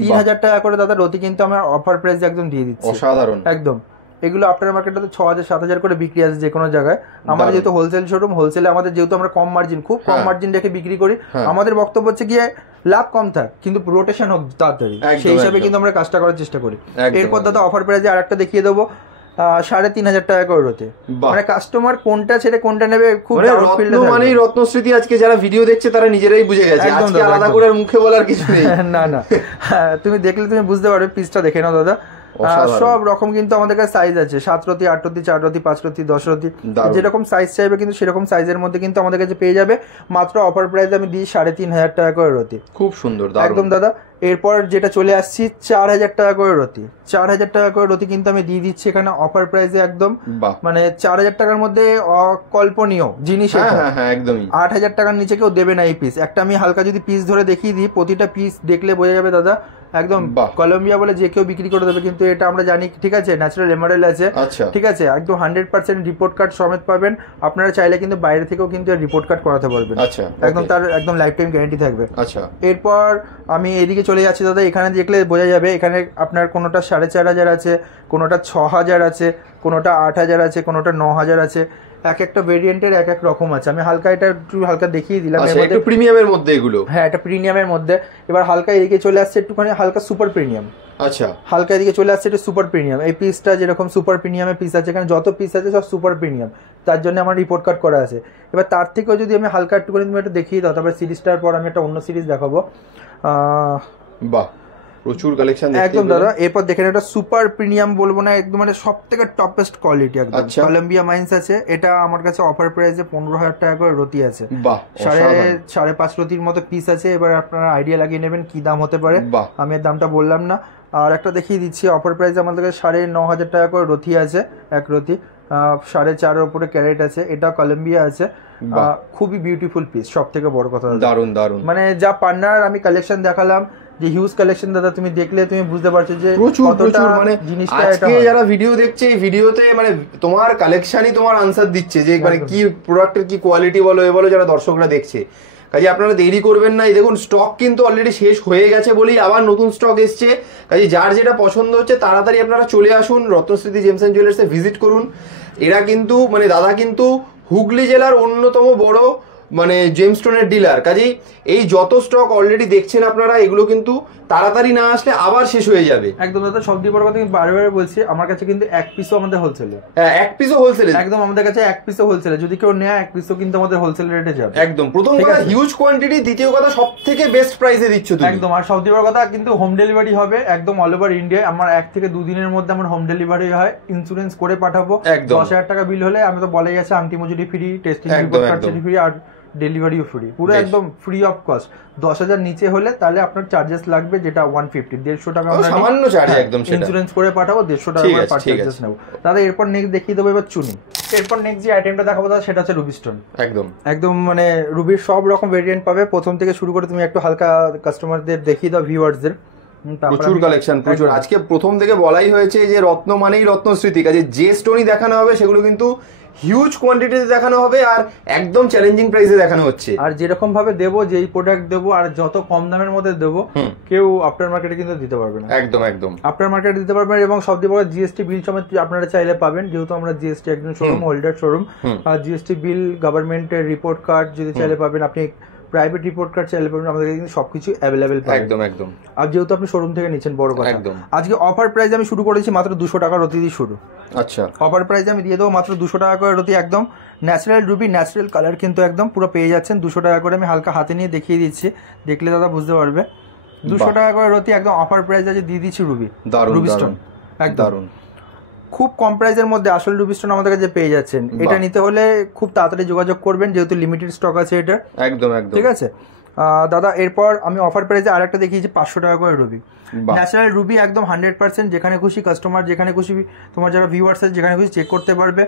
3000 টাকা করে দাদা রতি কিন্তু আমার অফার প্রাইস একদম দিয়ে দিচ্ছি, অসাধারণ একদম। এগুলো আফটার মার্কেটে 6000, 7000 করে বিক্রি আছে যে কোনো জায়গায়। আমাদের যেহেতু হোলসেল শোরুম, হোলসেলে আমাদের যেহেতু আমরা কম মার্জিন, খুব কম মার্জিন রেখে বিক্রি করি, আমাদের বক্তব্য হচ্ছে গিয়ে লাভ কম থাক কিন্তু রোটেশন হোক তাড়াতাড়ি, সেই হিসাবে কিন্তু আমরা কাজটা করার চেষ্টা করি। এরপর দাদা অফার প্রাইসে আর একটা দেখিয়ে দেবো 3500 টাকা করে রতে, মানে কাস্টমার কোনটা ছেড়ে কোনটা নেবে খুব মানেই রত্নস্মৃতি। আজকে যারা ভিডিও দেখছে তারা নিজেরাই বুঝে গেছে, আজকে আলাদা করে মুখে বলার কিছু নেই। না তুমি দেখলে তুমি বুঝতে পারবে, পিসটা দেখে নাও দাদা। সব রকম কিন্তু আমাদের কাছে সাইজ আছে, 7 রতি, 8 রতি, 4 রতি, 5 রতি, 10 রতি, যেরকম সাইজ চাইবে কিন্তু সেরকম সাইজের মধ্যে কিন্তু আমাদের কাছে পেয়ে যাবে। মাত্র অফার প্রাইস আমি দিই 3500 টাকা করে রতি। খুব সুন্দর একদম দাদা। এরপর যেটা চলে আসছি 4000 টাকা করে রতি, 4000 টাকা করে রতি কিন্তু আমি দিয়ে দিচ্ছি এখানে অফার প্রাইসে একদম, মানে 4000 টাকার মধ্যে অকল্পনীয় জিনিস, একদমই 8000 টাকার নিচে কেউ দেবে না এই পিস। একটা আমি হালকা যদি পিস ধরে দেখিয়ে দিই, প্রতিটা পিস দেখলে বোঝা যাবে দাদা একদম কলম্বিয়া বলে যে কেউ বিক্রি করে দেবে, কিন্তু এটা আমরা জানি, ঠিক আছে, ন্যাচারাল এমারেল্ড আছে, ঠিক আছে, একদম 100% রিপোর্ট কার্ড সমেত পাবেন। আপনারা চাইলে কিন্তু বাইরে থেকেও কিন্তু রিপোর্ট কার্ড করাতে পারবেন, একদম তার একদম লাইফ টাইম গ্যারান্টি থাকবে। এরপর আমি এদিকে চলে যাচ্ছি দাদা, এখানে দেখলে বোঝা যাবে এখানে আপনার কোনোটা 4500 আছে, কোনোটা 6000 আছে, কোনোটা 8000 আছে, কোনোটা 9000 আছে, এক একটা ভেরিয়েন্টের এক এক রকম আছে। আমি হালকা এটা একটু হালকা দেখিয়ে দিলাম, একটু প্রিমিয়ামের মধ্যে এগুলো, হ্যাঁ এটা প্রিমিয়ামের মধ্যে। এবার হালকা এদিকে চলে আসছে একটুখানি হালকা সুপার প্রিমিয়াম, হালকা এদিকে চলে আসছে একটু সুপার প্রিমিয়াম। এই পিসটা যেরকম সুপার প্রিমিয়ামের পিস আছে, এখানে যত পিস আছে সব সুপার প্রিমিয়াম, তার জন্য আমার রিপোর্ট কার্ড করা আছে। এবার তার থেকেও যদি আমি হালকা একটুখানি তুমি এটা দেখিয়ে দাও, তারপরে সিরিজটার পর আমি একটা অন্য সিরিজ দেখাবো। প্রচুর কালেকশন একদম দাদা। এরপর দেখেন এটা সুপার প্রিমিয়াম বলবো না, একদম মানে সব থেকে টপেস্ট কোয়ালিটি একদম, কলম্বিয়া মাইন্স আছে। এটা আমার কাছে অফার প্রাইসে 15000 টাকা করে রতি আছে, 5.5 রতির মতো পিস আছে। এবার আপনারা আইডিয়া লাগিয়ে নেবেন কি দাম হতে পারে, আমি এর দামটা বললাম না। আর একটা দেখিয়ে দিচ্ছি অফার প্রাইসে আমাদের কাছে 9500 টাকা করে রতি আছে, এক রতি 4.5 উপরে ক্যারেট আছে, এটা কলম্বিয়া আছে। খুবই বিউটিফুল পিস, সব থেকে বড় কথা দারুন দারুন, মানে যা পান্নার আমি কালেকশন দেখালাম, যে হিউজ কালেকশন দাদা, তুমি দেখলে তুমি বুঝতে পারছো যে প্রচুর মানে জিনিসটা। আজকে যারা ভিডিও দেখছে এই ভিডিওতে মানে তোমার কালেকশনই তোমার আনসার দিচ্ছে যে মানে কি প্রোডাক্টের কি কোয়ালিটি বলো এ বলো, যারা দর্শকরা দেখছে। কাজে আপনারা দেরি করবেন না, এই দেখুন স্টক কিন্তু অলরেডি শেষ হয়ে গেছে বলেই আবার নতুন স্টক এসছে। কাজে যার যেটা পছন্দ হচ্ছে তাড়াতাড়ি আপনারা চলে আসুন, রত্নস্মৃতি জেমস এন্ড জুয়েলার্সে ভিজিট করুন। এরা কিন্তু মানে দাদা কিন্তু হুগলি জেলার অন্যতম বড় মানে জেমস্টোনের ডিলার। কাজেই এই যত স্টক অলরেডি দেখছেন আপনারা, এগুলো কিন্তু তাড়াতাড়ি না আসলে আবার শেষ হয়ে যাবে। একদম দাদা, সব দিয়ে বড় কথা আমি বারবার বলছি, আমার কাছে কিন্তু এক পিসও আমাদের হোলসেলে, এক পিসও হোলসেলে, একদম আমাদের কাছে এক পিসও হোলসেলে, যদি কেউ নেয় এক পিসও কিন্তু আমাদের হোলসেল রেটে যাবে। একদম প্রথম কথা হিউজ কোয়ান্টিটি, দ্বিতীয় কথা সবথেকে বেস্ট প্রাইসে দিচ্ছ তুমি। একদম। আর সব দিয়ে বড় কথা কিন্তু হোম ডেলিভারি হবে একদম অল ওভার ইন্ডিয়া। আমার 1 থেকে 2 দিনের মধ্যে আমার হোম ডেলিভারি হয়, ইন্স্যুরেন্স করে পাঠাবো। 10,000 টাকা বিল হলে আমি তো বলে গেছে আংটি মজুরি free, testing report card free, আর ডেলিভারিও ফ্রি, পুরো একদম ফ্রি অফ কস্ট। 10,000 নিচে হলে তাহলে আপনার চার্জেস লাগবে, যেটা 150, 150 টাকা আমরা সামান্য চার্জ একদম সেটা ইন্স্যুরেন্স করে পাঠাবো, 150 টাকা করে পার চার্জেস নেব দাদা। এরপর নেক্সট দেখিয়ে দেবো এবার চুনি। এরপর নেক্সট যে আইটেমটা দেখাবো দাদা সেটা হচ্ছে রুবি স্টোন। একদম মানে রুবির সব রকম ভেরিয়েন্ট পাবে, প্রথম থেকে শুরু করে তুমি একটু হালকা কাস্টমারদের দেখিয়ে দাও, ভিউয়ার্সদের। প্রচুর কালেকশন, প্রচুর। আজকে প্রথম থেকে বলাই হয়েছে যে রত্ন মানেই রত্নস্মৃতি, কাজে যে স্টোনই দেখানো হবে সেগুলো কিন্তু হিউজ কোয়ান্টিটিতে দেখানো হবে আর একদম চ্যালেঞ্জিং প্রাইসে দেখানো হচ্ছে। আর যেরকম ভাবে দেবো, যেই প্রোডাক্ট দেবো আর যত কম দামের মধ্যে দেবো, কেউ আফটার মার্কেটে কিন্তু দিতে পারবে না। একদম একদম আফটার মার্কেটে দিতে পারবেন। এবং সবথেকে বড় জিএসটি বিল সমেত আপনারা চাইলে পাবেন, যেহেতু আমরা জিএসটি একজন শোরুম হোল্ডার শোরুম, আর জিএসটি বিল, গভর্নমেন্টের রিপোর্ট কার্ড যদি চাইলে পাবেন, আপনি প্রাইভেট রিপোর্ট কার্ড চাইলে পাবেন, আমাদের কিন্তু সবকিছু অ্যাভেলেবেল পাবেন। একদম একদম। আর যেহেতু আপনি শোরুম থেকে নিচ্ছেন, বড় কথা। একদম। আজকে অফার প্রাইস আমি শুরু করেছি মাত্র 200 টাকা রতি দিয়ে শুরু। আচ্ছা, অফার প্রাইস আমি দিয়ে দেবো মাত্র 200 টাকা করে রতি, একদম ন্যাচারাল রুবি, ন্যাচারাল কালার কিন্তু একদম পুরো পেয়ে যাচ্ছেন 200 টাকা করে। আমি হালকা হাতে নিয়ে দেখিয়ে দিচ্ছি, দেখলে দাদা বুঝতে পারবে। 200 টাকা করে রতি একদম অফার প্রাইস আছে, দিয়ে দিচ্ছি রুবি, রুবি স্টোন। একদম খুব কম প্রাইসের মধ্যে আসল রুবি স্টোন আমাদের কাছে পেয়ে যাচ্ছেন। এটা নিতে হলে খুব তাড়াতাড়ি যোগাযোগ করবেন, যেহেতু লিমিটেড স্টক আছে এটা। একদম একদম, ঠিক আছে দাদা। এরপর আমি অফার প্রাইসে আরেকটা দেখিয়েছি 500 টাকা করে রুবি, ন্যাচারাল রুবি, একদম 100%। যেখানে খুশি কাস্টমার, যেখানে খুশি তোমার যারা ভিউয়ার্স আছে, যেখানে খুশি চেক করতে পারবে।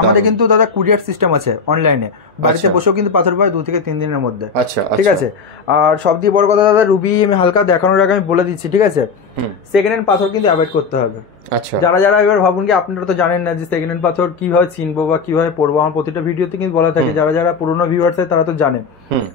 আমাদের কিন্তু দাদা কুরিয়ার সিস্টেম আছে অনলাইনে, বাড়িতে বসেও কিন্তু পাথর পায় 2 থেকে 3 দিনের মধ্যে। আচ্ছা, ঠিক আছে। আর সব দিয়ে বড় কথা দাদা, রুবি আমি হালকা দেখানোর আগে আমি বলে দিচ্ছি, ঠিক আছে, সেকেন্ড হ্যান্ড পাথর কিন্তু অ্যাভয়েড করতে হবে। আচ্ছা, যারা যারা এবার ভাবুন কি আপনারা তো জানেন না যে সেকেন্ড হ্যান্ড পাথর কিভাবে চিনবো বা কিভাবে পড়বো, আমার প্রতিটা ভিডিওতে কিন্তু বলা থাকে। যারা যারা পুরোনো ভিউয়ার্স আছে তারা তো জানে,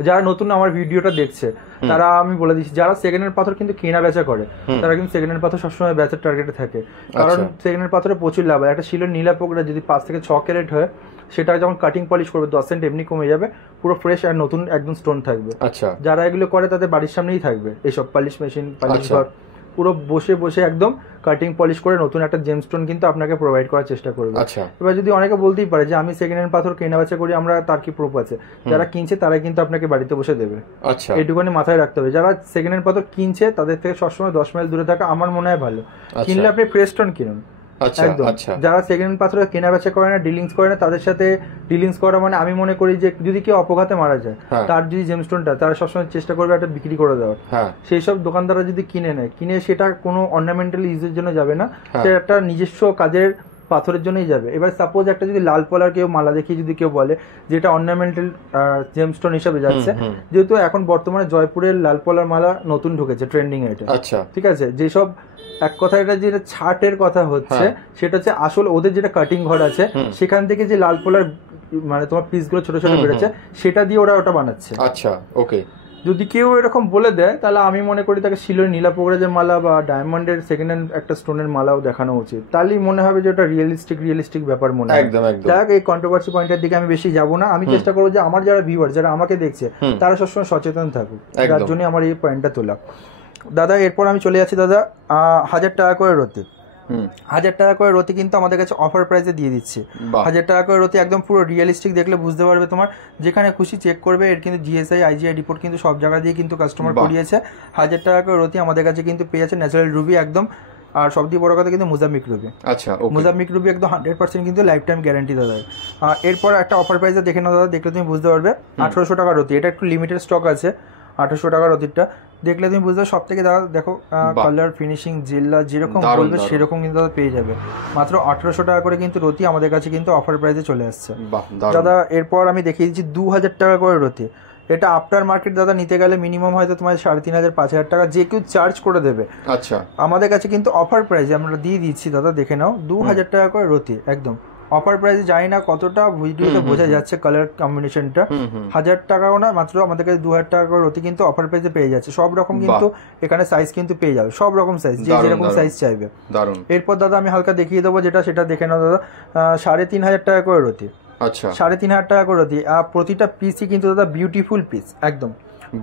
যারা নতুন আমার ভিডিওটা দেখছে তারা আমি বলে দিচ্ছি, যারা সেকেন্ড হ্যান্ড পাথর কিন্তু কেনা বেচা করে তারা কিন্তু সেকেন্ড হ্যান্ড পাথর সবসময় বেচার টার্গেটে থাকে। কারণ সেকেন্ড হ্যান্ড পাথরে প্রচুর লাভ হয়। একটা শিলের নীলা পোকরা যদি 5 থেকে 6 ক্যারেট হয়, সেটা যখন কাটিং পলিশ করবে 10 সেন্ট এমনি কমে যাবে, পুরো ফ্রেশ আর নতুন একদম স্টোন থাকবে। আচ্ছা, যারা এগুলো করে তাদের বাড়ির সামনেই থাকবে এইসব পলিশ মেশিন, পলিশ ঘর, পুরো বসে বসে একদম কাটিং পলিশ করে নতুন একটা জেম স্টোন কিন্তু আপনাকে প্রোভাইড করার চেষ্টা করবে। আচ্ছা, এবার যদি অনেকে বলতেই পারে যে আমি সেকেন্ড হ্যান্ড পাথর কেনা বেচা করি, আমরা তার কি প্রুফ আছে? যারা কিনছে তারাই কিন্তু আপনাকে বাড়িতে বসে দেবে। আচ্ছা, এইটুকুনি মাথায় রাখতে হবে। যারা সেকেন্ড হ্যান্ড পাথর কিনছে তাদের থেকে সবসময় 10 মাইল দূরে থাকা আমার মনে হয় ভালো। কিনলে আপনি ফ্রেশ স্টোন কিনুন। একদম। যারা সেকেন্ড হ্যান্ড পাথর কেনা বেচা করে না, ডিলিংস করে না, তাদের সাথে ডিলিংস করা মানে আমি মনে করি যে যদি কেউ অপঘাতে মারা যায়, তার যদি জেমস্টোনটা তারা সবসময় চেষ্টা করবে একটা বিক্রি করে দেওয়ার। সেই সব দোকানদাররা যদি কিনে নেয়, কিনে সেটা কোনো অর্নামেন্টাল ইউজের জন্য যাবে না, সে একটা নিজস্ব কাজের পাথরের জন্যই যাবে। এবার সাপোজ একটা যদি লাল পলার কেউ মালা দেখিয়ে যদি কেউ বলে যেটা অর্নামেন্টাল জেমস্টোন হিসাবে যাচ্ছে, যেহেতু এখন বর্তমানে জয়পুরের লাল পলার মালা নতুন ঢুকেছে ট্রেন্ডিং এ, এটা ঠিক আছে। যেসব এক কথা এটা যেটা ছাটের কথা হচ্ছে, সেটা হচ্ছে আসল ওদের যেটা কাটিং ঘর আছে সেখান থেকে যে লাল পোলার মানে তোমার পিস গুলো ছোট ছোট বেরোচ্ছে, সেটা দিয়ে ওরা ওটা বানাচ্ছে। আচ্ছা, ওকে। যদি কেউ এরকম বলে দেয় তাহলে আমি মনে করি তাকে শিলের নীলা পোকরাজের মালা বা ডায়মন্ডের সেকেন্ড হ্যান্ড একটা স্টোনের মালাও দেখানো উচিত, তাহলেই মনে হবে যে ওটা রিয়েলিস্টিক ব্যাপার মনে হয়। একদম একদম। যাক, এই কন্ট্রোভার্সি পয়েন্টের দিকে আমি বেশি যাব না। আমি চেষ্টা করবো যে আমার যারা ভিউয়ার, যারা আমাকে দেখছে, তারা সবসময় সচেতন থাকুক, যার জন্য আমার এই পয়েন্টটা তোলা। দাদা এরপর আমি চলে যাচ্ছি দাদা 1000 টাকা করে রতি। 1000 টাকা করে রতি কিন্তু আমাদের কাছে অফার প্রাইসে দিয়ে দিচ্ছে। 1000 টাকা করে রতি একদম পুরো রিয়েলিস্টিক, দেখলে বুঝতে পারবে, তোমার যেখানে খুশি চেক করবে। এর কিন্তু জিএসআই আইজিআই রিপোর্ট কিন্তু সব জায়গা দিয়ে কিন্তু কাস্টমার করিয়েছে। 1000 টাকা করে রতি আমাদের কাছে কিন্তু পেয়ে যাচ্ছে ন্যাচারাল রুবি একদম। আর সবথেকে বড় কথা কিন্তু মোজাম্বিক রুবি। আচ্ছা, মোজাম্বিক রুবি একদম 100% কিন্তু লাইফ টাইম গ্যারান্টি দাদা। এরপর একটা অফার প্রাইসে দেখে নাও দাদা, দেখলে তুমি বুঝতে পারবে। 1800 টাকা রতি, এটা একটু লিমিটেড স্টক আছে। 1800 টাকা রতিটা দেখলে তুমি বুঝতে পারবে। সব থেকে দাদা দেখো কালার ফিনিশিং জেল্লা যেরকম বলবে সেরকম কিন্তু দাদা পেয়ে যাবে। মাত্র 1800 টাকা করে কিন্তু রতি আমাদের কাছে কিন্তু অফার প্রাইসে চলে আসছে দাদা। এরপর আমি দেখিয়ে দিচ্ছি 2000 টাকা করে রতি। এটা আফটার মার্কেট দাদা নিতে গেলে মিনিমাম হয়তো তোমার 3500 5000 টাকা যে কেউ চার্জ করে দেবে। আচ্ছা, আমাদের কাছে কিন্তু অফার প্রাইসে আমরা দিয়ে দিচ্ছি দাদা, দেখে নাও 2000 টাকা করে রতি একদম অফার প্রাইসে। জানি না কতটা ভিডিওতে বোঝা যাচ্ছে কালার কম্বিনেশনটা। 1000 টাকাও না, মাত্র আমাদের কাছে 2000 টাকা করে রতি কিন্তু অফার প্রাইসে পেয়ে যাচ্ছে। সব রকম কিন্তু এখানে সাইজ কিন্তু পেয়ে যাবে, সব রকম সাইজ, যে যেরকম সাইজ চাইবে। এরপর দাদা আমি হালকা দেখিয়ে দেবো যেটা, সেটা দেখে নাও দাদা 3500 টাকা করে রতি। আচ্ছা, 3500 টাকা করে রতি। আর প্রতিটা পিসই কিন্তু দাদা বিউটিফুল পিস, একদম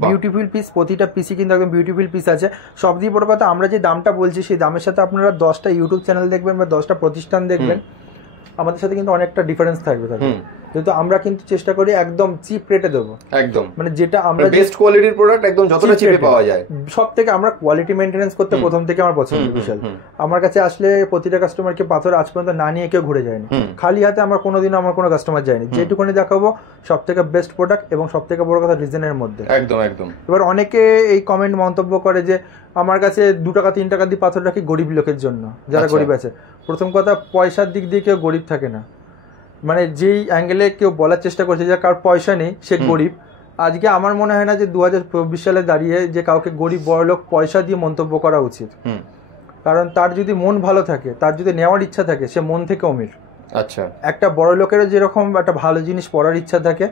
বিউটিফুল পিস। প্রতিটা পিসই কিন্তু একদম বিউটিফুল পিস আছে। সব দিয়ে বড় কথা, আমরা যে দামটা বলছি সেই দামের সাথে আপনারা 10টা ইউটিউব চ্যানেল দেখবেন বা 10টা প্রতিষ্ঠান দেখবেন, আমাদের সাথে কিন্তু অনেকটা ডিফারেন্স থাকবে। যেহেতু আমরা কিন্তু চেষ্টা করি একদম চিপ রেটে দেবো, একদম মানে যেটা আমরা বেস্ট কোয়ালিটির প্রোডাক্ট একদম যতটা চিপে পাওয়া যায়। সব থেকে আমরা কোয়ালিটি মেইনটেনেন্স করতে প্রথম থেকে আমার পছন্দ বিশাল। আমার কাছে আসলে প্রতিটা কাস্টমারকে পাথর আজ পর্যন্ত না নিয়ে কেউ ঘুরে যায়নি, খালি হাতে আমার কোনোদিনও আমার কোনো কাস্টমার যায়নি। যেটুকুনি দেখাবো সব থেকে বেস্ট প্রোডাক্ট এবং সব থেকে বড় কথা রিজনের মধ্যে। একদম একদম। এবার অনেকে এই কমেন্ট মন্তব্য করে যে আমার কাছে 2 টাকা 3 টাকা দিয়ে পাথর রাখি গরিব লোকের জন্য, যারা গরিব আছে। প্রথম কথা, পয়সার দিক দিয়ে কেউ গরিব থাকে না, মানে যেই অ্যাঙ্গেলে কেউ বলার চেষ্টা করছে যে কার পয়সা নেই সে গরিব, আজকে আমার মনে হয় না যে 2024 সালে দাঁড়িয়ে যে কাউকে গরিব বড়লোক পয়সা দিয়ে মন্তব্য করা উচিত। কারণ তার যদি মন ভালো থাকে, তার যদি নেওয়ার ইচ্ছা থাকে, সে মন থেকে অমির। আচ্ছা, একটা বড় লোকেরও যেরকম একটা ভালো জিনিস পড়ার ইচ্ছা থাকে,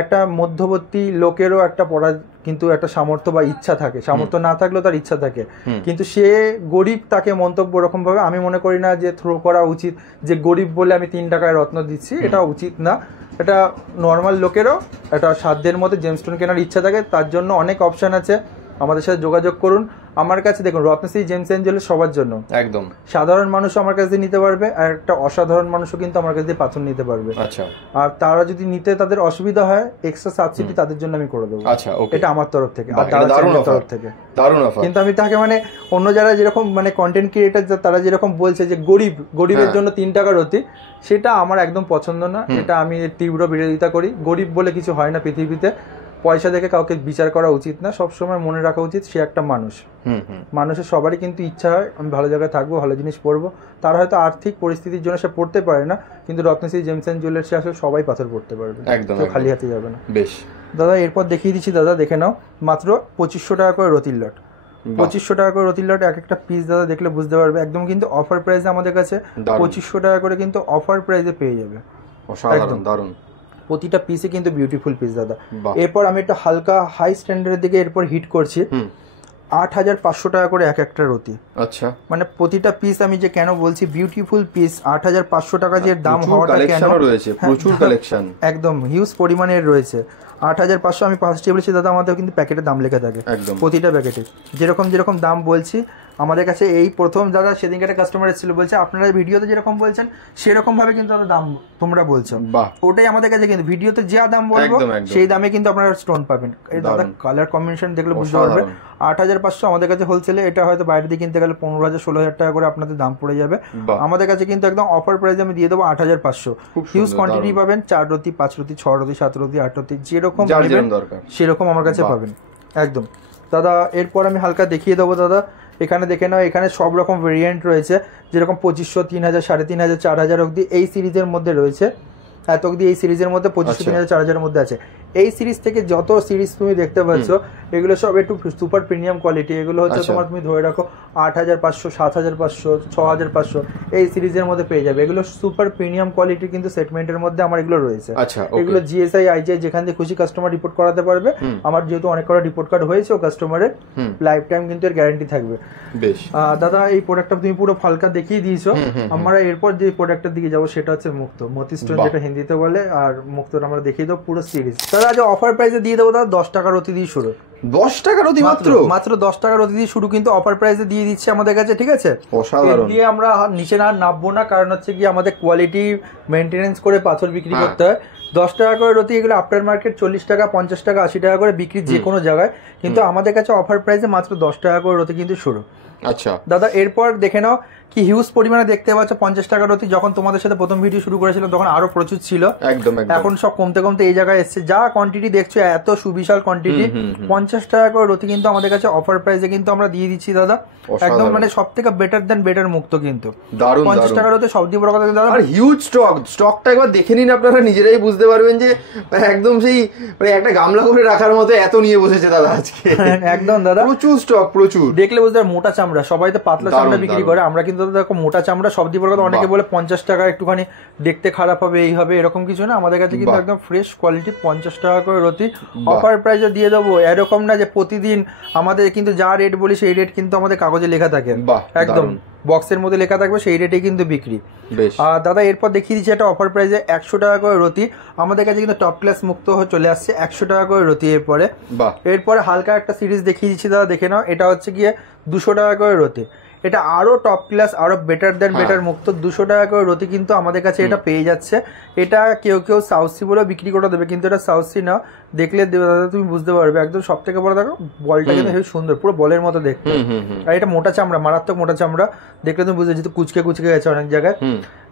একটা মধ্যবর্তী লোকেরও একটা পড়ার কিন্তু একটা সামর্থ্য বা ইচ্ছা থাকে। সামর্থ্য না থাকলেও তার ইচ্ছা থাকে, কিন্তু সে গরিব, তাকে মন্তব্য ওরকম ভাবে আমি মনে করি না যে থ্রো করা উচিত যে গরিব বলে আমি 3 টাকায় রত্ন দিচ্ছি, এটা উচিত না। এটা নর্মাল লোকেরও একটা সাধ্যের মধ্যে জেমস্টোন কেনার ইচ্ছা থাকে, তার জন্য অনেক অপশন আছে, আমাদের সাথে যোগাযোগ করুন। আমার কাছে দেখুন রত্নশ্রী জেমস এন্ড জুয়েলার্স সবার জন্য, একদম সাধারণ মানুষও আমার কাছে নিতে পারবে, আর একটা অসাধারণ মানুষও কিন্তু আমার কাছে পাথর নিতে পারবে। আচ্ছা, আর তারা যদি নিতে তাদের অসুবিধা হয়, এক্সট্রা সাবসিডি তাদের জন্য আমি করে দেবো। আচ্ছা, এটা আমার তরফ থেকে, আর তার তরফ থেকে দারুণ অফার। কিন্তু আমি তাকে মানে অন্য যারা যেরকম মানে কন্টেন্ট ক্রিয়েটার তারা যেরকম বলছে যে গরিবের জন্য 3 টাকার অতি, সেটা আমার একদম পছন্দ না। এটা আমি তীব্র বিরোধিতা করি। গরিব বলে কিছু হয় না পৃথিবীতে, পয়সা দেখে কাউকে বিচার করা উচিত না। সবসময় মনে রাখা উচিত সে একটা মানুষ। মানুষের সবারই কিন্তু ইচ্ছা হয় আমি ভালো জায়গায় থাকবো, ভালো জিনিস পরবো। তার হয়তো আর্থিক পরিস্থিতির জন্য সে পড়তে পারে না, কিন্তু রত্নশ্রী জেমস এন্ড জুয়েলার্সে আসলে সবাই পাথর পড়তে পারবে, একদম খালি হাতে যাবে না। বেশ দাদা, এরপর দেখিয়ে দিচ্ছি দাদা, দেখে নাও, মাত্র 2500 টাকা করে রতির লট। 2500 টাকা করে রতির লট, এক একটা পিস দাদা দেখলে বুঝতে পারবে, একদম কিন্তু অফার প্রাইসে আমাদের কাছে 2500 টাকা করে কিন্তু অফার প্রাইসে পেয়ে যাবে। একদম দারুণ, প্রতিটা পিসে কিন্তু বিউটিফুল পিস দাদা। এরপর আমি একটা হালকা হাই স্ট্যান্ডার্ডের দিকে এরপর হিট করছি। 8500 টাকা করে এক একটা রতি। আচ্ছা, মানে প্রতিটা পিস আমি যে কেন বলছি বিউটিফুল পিস, 8500 টাকা যে দাম হওয়াটা কেন, রয়েছে প্রচুর কালেকশন, একদম হিউজ পরিমাণের রয়েছে। 8500 আমি ফার্স্টে বলেছি দাদা, আমাদের কিন্তু প্যাকেটের দাম লেখা থাকে প্রতিটা প্যাকেটে, যেরকম দাম বলছি। আমাদের কাছে এই প্রথম দাদা সেদিনকে একটা কাস্টমার এসেছিল, বলছে আপনারা ভিডিওতে যেরকম বলছেন সেরকম ভাবে কিন্তু দাম তোমরা বলছো, ওটাই আমাদের কাছে কিন্তু ভিডিওতে যা দাম বলবো সেই দামে কিন্তু আপনারা স্টোন পাবেন। এই দাদা কালার কম্বিনেশন দেখলে বুঝতে পারবে। 8500 আমাদের কাছে হোলসেলে, এটা হয়তো বাইরে দিয়ে কিনতে গেলে 15,000-16,000 টাকা করে আপনাদের দাম পড়ে যাবে। আমাদের কাছে কিন্তু একদম অফার প্রাইসে আমি দিয়ে দেবো 8500। হিউজ কোয়ান্টিটি পাবেন, 4 রতি, 5 রতি, 6 রতি, 7 রতি, 8 রতি, যেরকম সেরকম আমার কাছে পাবেন একদম দাদা। এরপর আমি হালকা দেখিয়ে দেবো দাদা, এখানে দেখে নাও, এখানে সব রকম ভেরিয়েন্ট রয়েছে, যেরকম 2500, 3000, 3500, 4000 অব্দি এই সিরিজের মধ্যে রয়েছে। এত অব্দি এই সিরিজের মধ্যে 2500, 3000, 4000 মধ্যে আছে। এই সিরিজ থেকে যত সিরিজ তুমি দেখতে পাচ্ছ এগুলো সব একটু সুপার প্রিমিয়াম কোয়ালিটি। এগুলো হচ্ছে তোমার তুমি ধরে রাখো 8500, 7500, 6500 এই সিরিজের মধ্যে পেয়ে যাবে। এগুলো সুপার প্রিমিয়াম কোয়ালিটি কিন্তু সেগমেন্টের মধ্যে আমার এগুলো রয়েছে। এগুলো জিএসআই, আইজিআই যেখান থেকে খুশি কাস্টমার রিপোর্ট করাতে পারবে। আমার যেহেতু অনেক কটা রিপোর্ট কার্ড হয়েছে ও কাস্টমারের, লাইফ টাইম কিন্তু এর গ্যারান্টি থাকবে। বেশ দাদা, এই প্রোডাক্টটা তুমি পুরো ফালকা দেখিয়ে দিয়েছো। আমরা এরপর যে প্রোডাক্টের দিকে যাবো সেটা হচ্ছে মুক্ত, মতি স্টোন যেটা হিন্দিতে বলে, আর মুক্তটা আমরা দেখিয়ে দেবো পুরো সিরিজ। দাদা আজ অফার প্রাইসে দিয়ে দেবো দাদা 10 টাকার অতি দিয়ে শুরু। 10 টাকার অতি মাত্র 10 টাকার অতি দিয়ে শুরু কিন্তু অফার প্রাইসে দিয়ে দিচ্ছে আমাদের কাছে, ঠিক আছে? দিয়ে আমরা নিচে না নামবো না, কারণ হচ্ছে কি আমাদের কোয়ালিটি মেনটেনেন্স করে পাথর বিক্রি করতে হয়। 10 টাকা করে রতি, এগুলো আফটার মার্কেট 40 টাকা, 50 টাকা, 80 টাকা করে বিক্রি যে কোনো জায়গায়, কিন্তু আমাদের কাছে অফার প্রাইসে মাত্র 10 টাকা করে রতি কিন্তু শুরু। আচ্ছা দাদা, এরপর দেখে নাও কি হিউজ পরিমাণে দেখতে পাচ্ছ 50 টাকার রতি। যখন তোমাদের সাথে প্রথম ভিডিও শুরু করেছিলাম তখন আরো প্রচুর ছিল, একদম। এখন সব কমতে কমতে এই জায়গায় এসছে। যা কোয়ান্টিটি দেখছো এত সুবিশাল কোয়ান্টিটি, 50 টাকা করে রতি কিন্তু আমাদের কাছে অফার প্রাইসে কিন্তু আমরা দিয়ে দিচ্ছি দাদা, একদম মানে সব থেকে বেটার দেন বেটার মুক্ত কিন্তু 50 টাকার রতি সব দিয়ে বড় কথা দাদা। আর হিউজ স্টকটা একবার দেখে নিন, আপনারা নিজেরাই বুঝতে পারবেন যে একদম সেই মানে একটা গামলা করে রাখার মতো এত নিয়ে বসেছে দাদা আজকে। একদম দাদা, প্রচুর স্টক, প্রচুর। দেখলে বুঝতে পারবেন মোটা চামড়া, সবাই তো পাতলা চামড়া বিক্রি করে, আমরা কিন্তু দেখো মোটা চামড়া সব দিয়ে বড় কথা। অনেকে বলে 50 টাকা একটুখানি দেখতে খারাপ হবে, এই হবে, এরকম কিছু না। আমাদের কাছে কিন্তু একদম ফ্রেশ কোয়ালিটি 50 টাকা করে রতি অফার প্রাইসে দিয়ে দেবো। এরকম না যে প্রতিদিন আমাদের কিন্তু যা রেট বলি সেই রেট কিন্তু আমাদের কাগজে লেখা থাকে, একদম বক্সের মধ্যে লেখা থাকবে, সেই রেটে কিন্তু বিক্রি। আর দাদা এরপর দেখিয়ে দিচ্ছি একটা অফার প্রাইসে 100 টাকা করে রতি। আমাদের কাছে কিন্তু টপ ক্লাস মুক্ত হয়ে চলে আসছে 100 টাকা করে রতি। এরপরে হালকা একটা সিরিজ দেখিয়ে দিচ্ছি দাদা, দেখে নাও। এটা হচ্ছে গিয়ে 200 টাকা করে রতি। এটা আরো টপ ক্লাস, আরো বেটার দেন বেটার মুক্তো। 200 টাকা করে রতি কিন্তু আমাদের কাছে এটা পেয়ে যাচ্ছে। এটা কেউ কেউ সাউসি বলে বিক্রি করে দেবে, কিন্তু এটা সাউসি না। দেখলে দাদা তুমি বুঝতে পারবে, একদম সব থেকে বড় দেখো বলটা কিন্তু খুব সুন্দর, পুরো বলের মতো দেখতে। আর এটা মোটা চামড়া, মারাত্মক মোটা চামড়া, দেখলে তুমি বুঝতে যেহেতু কুচকে কুচকে গেছে অনেক জায়গায়।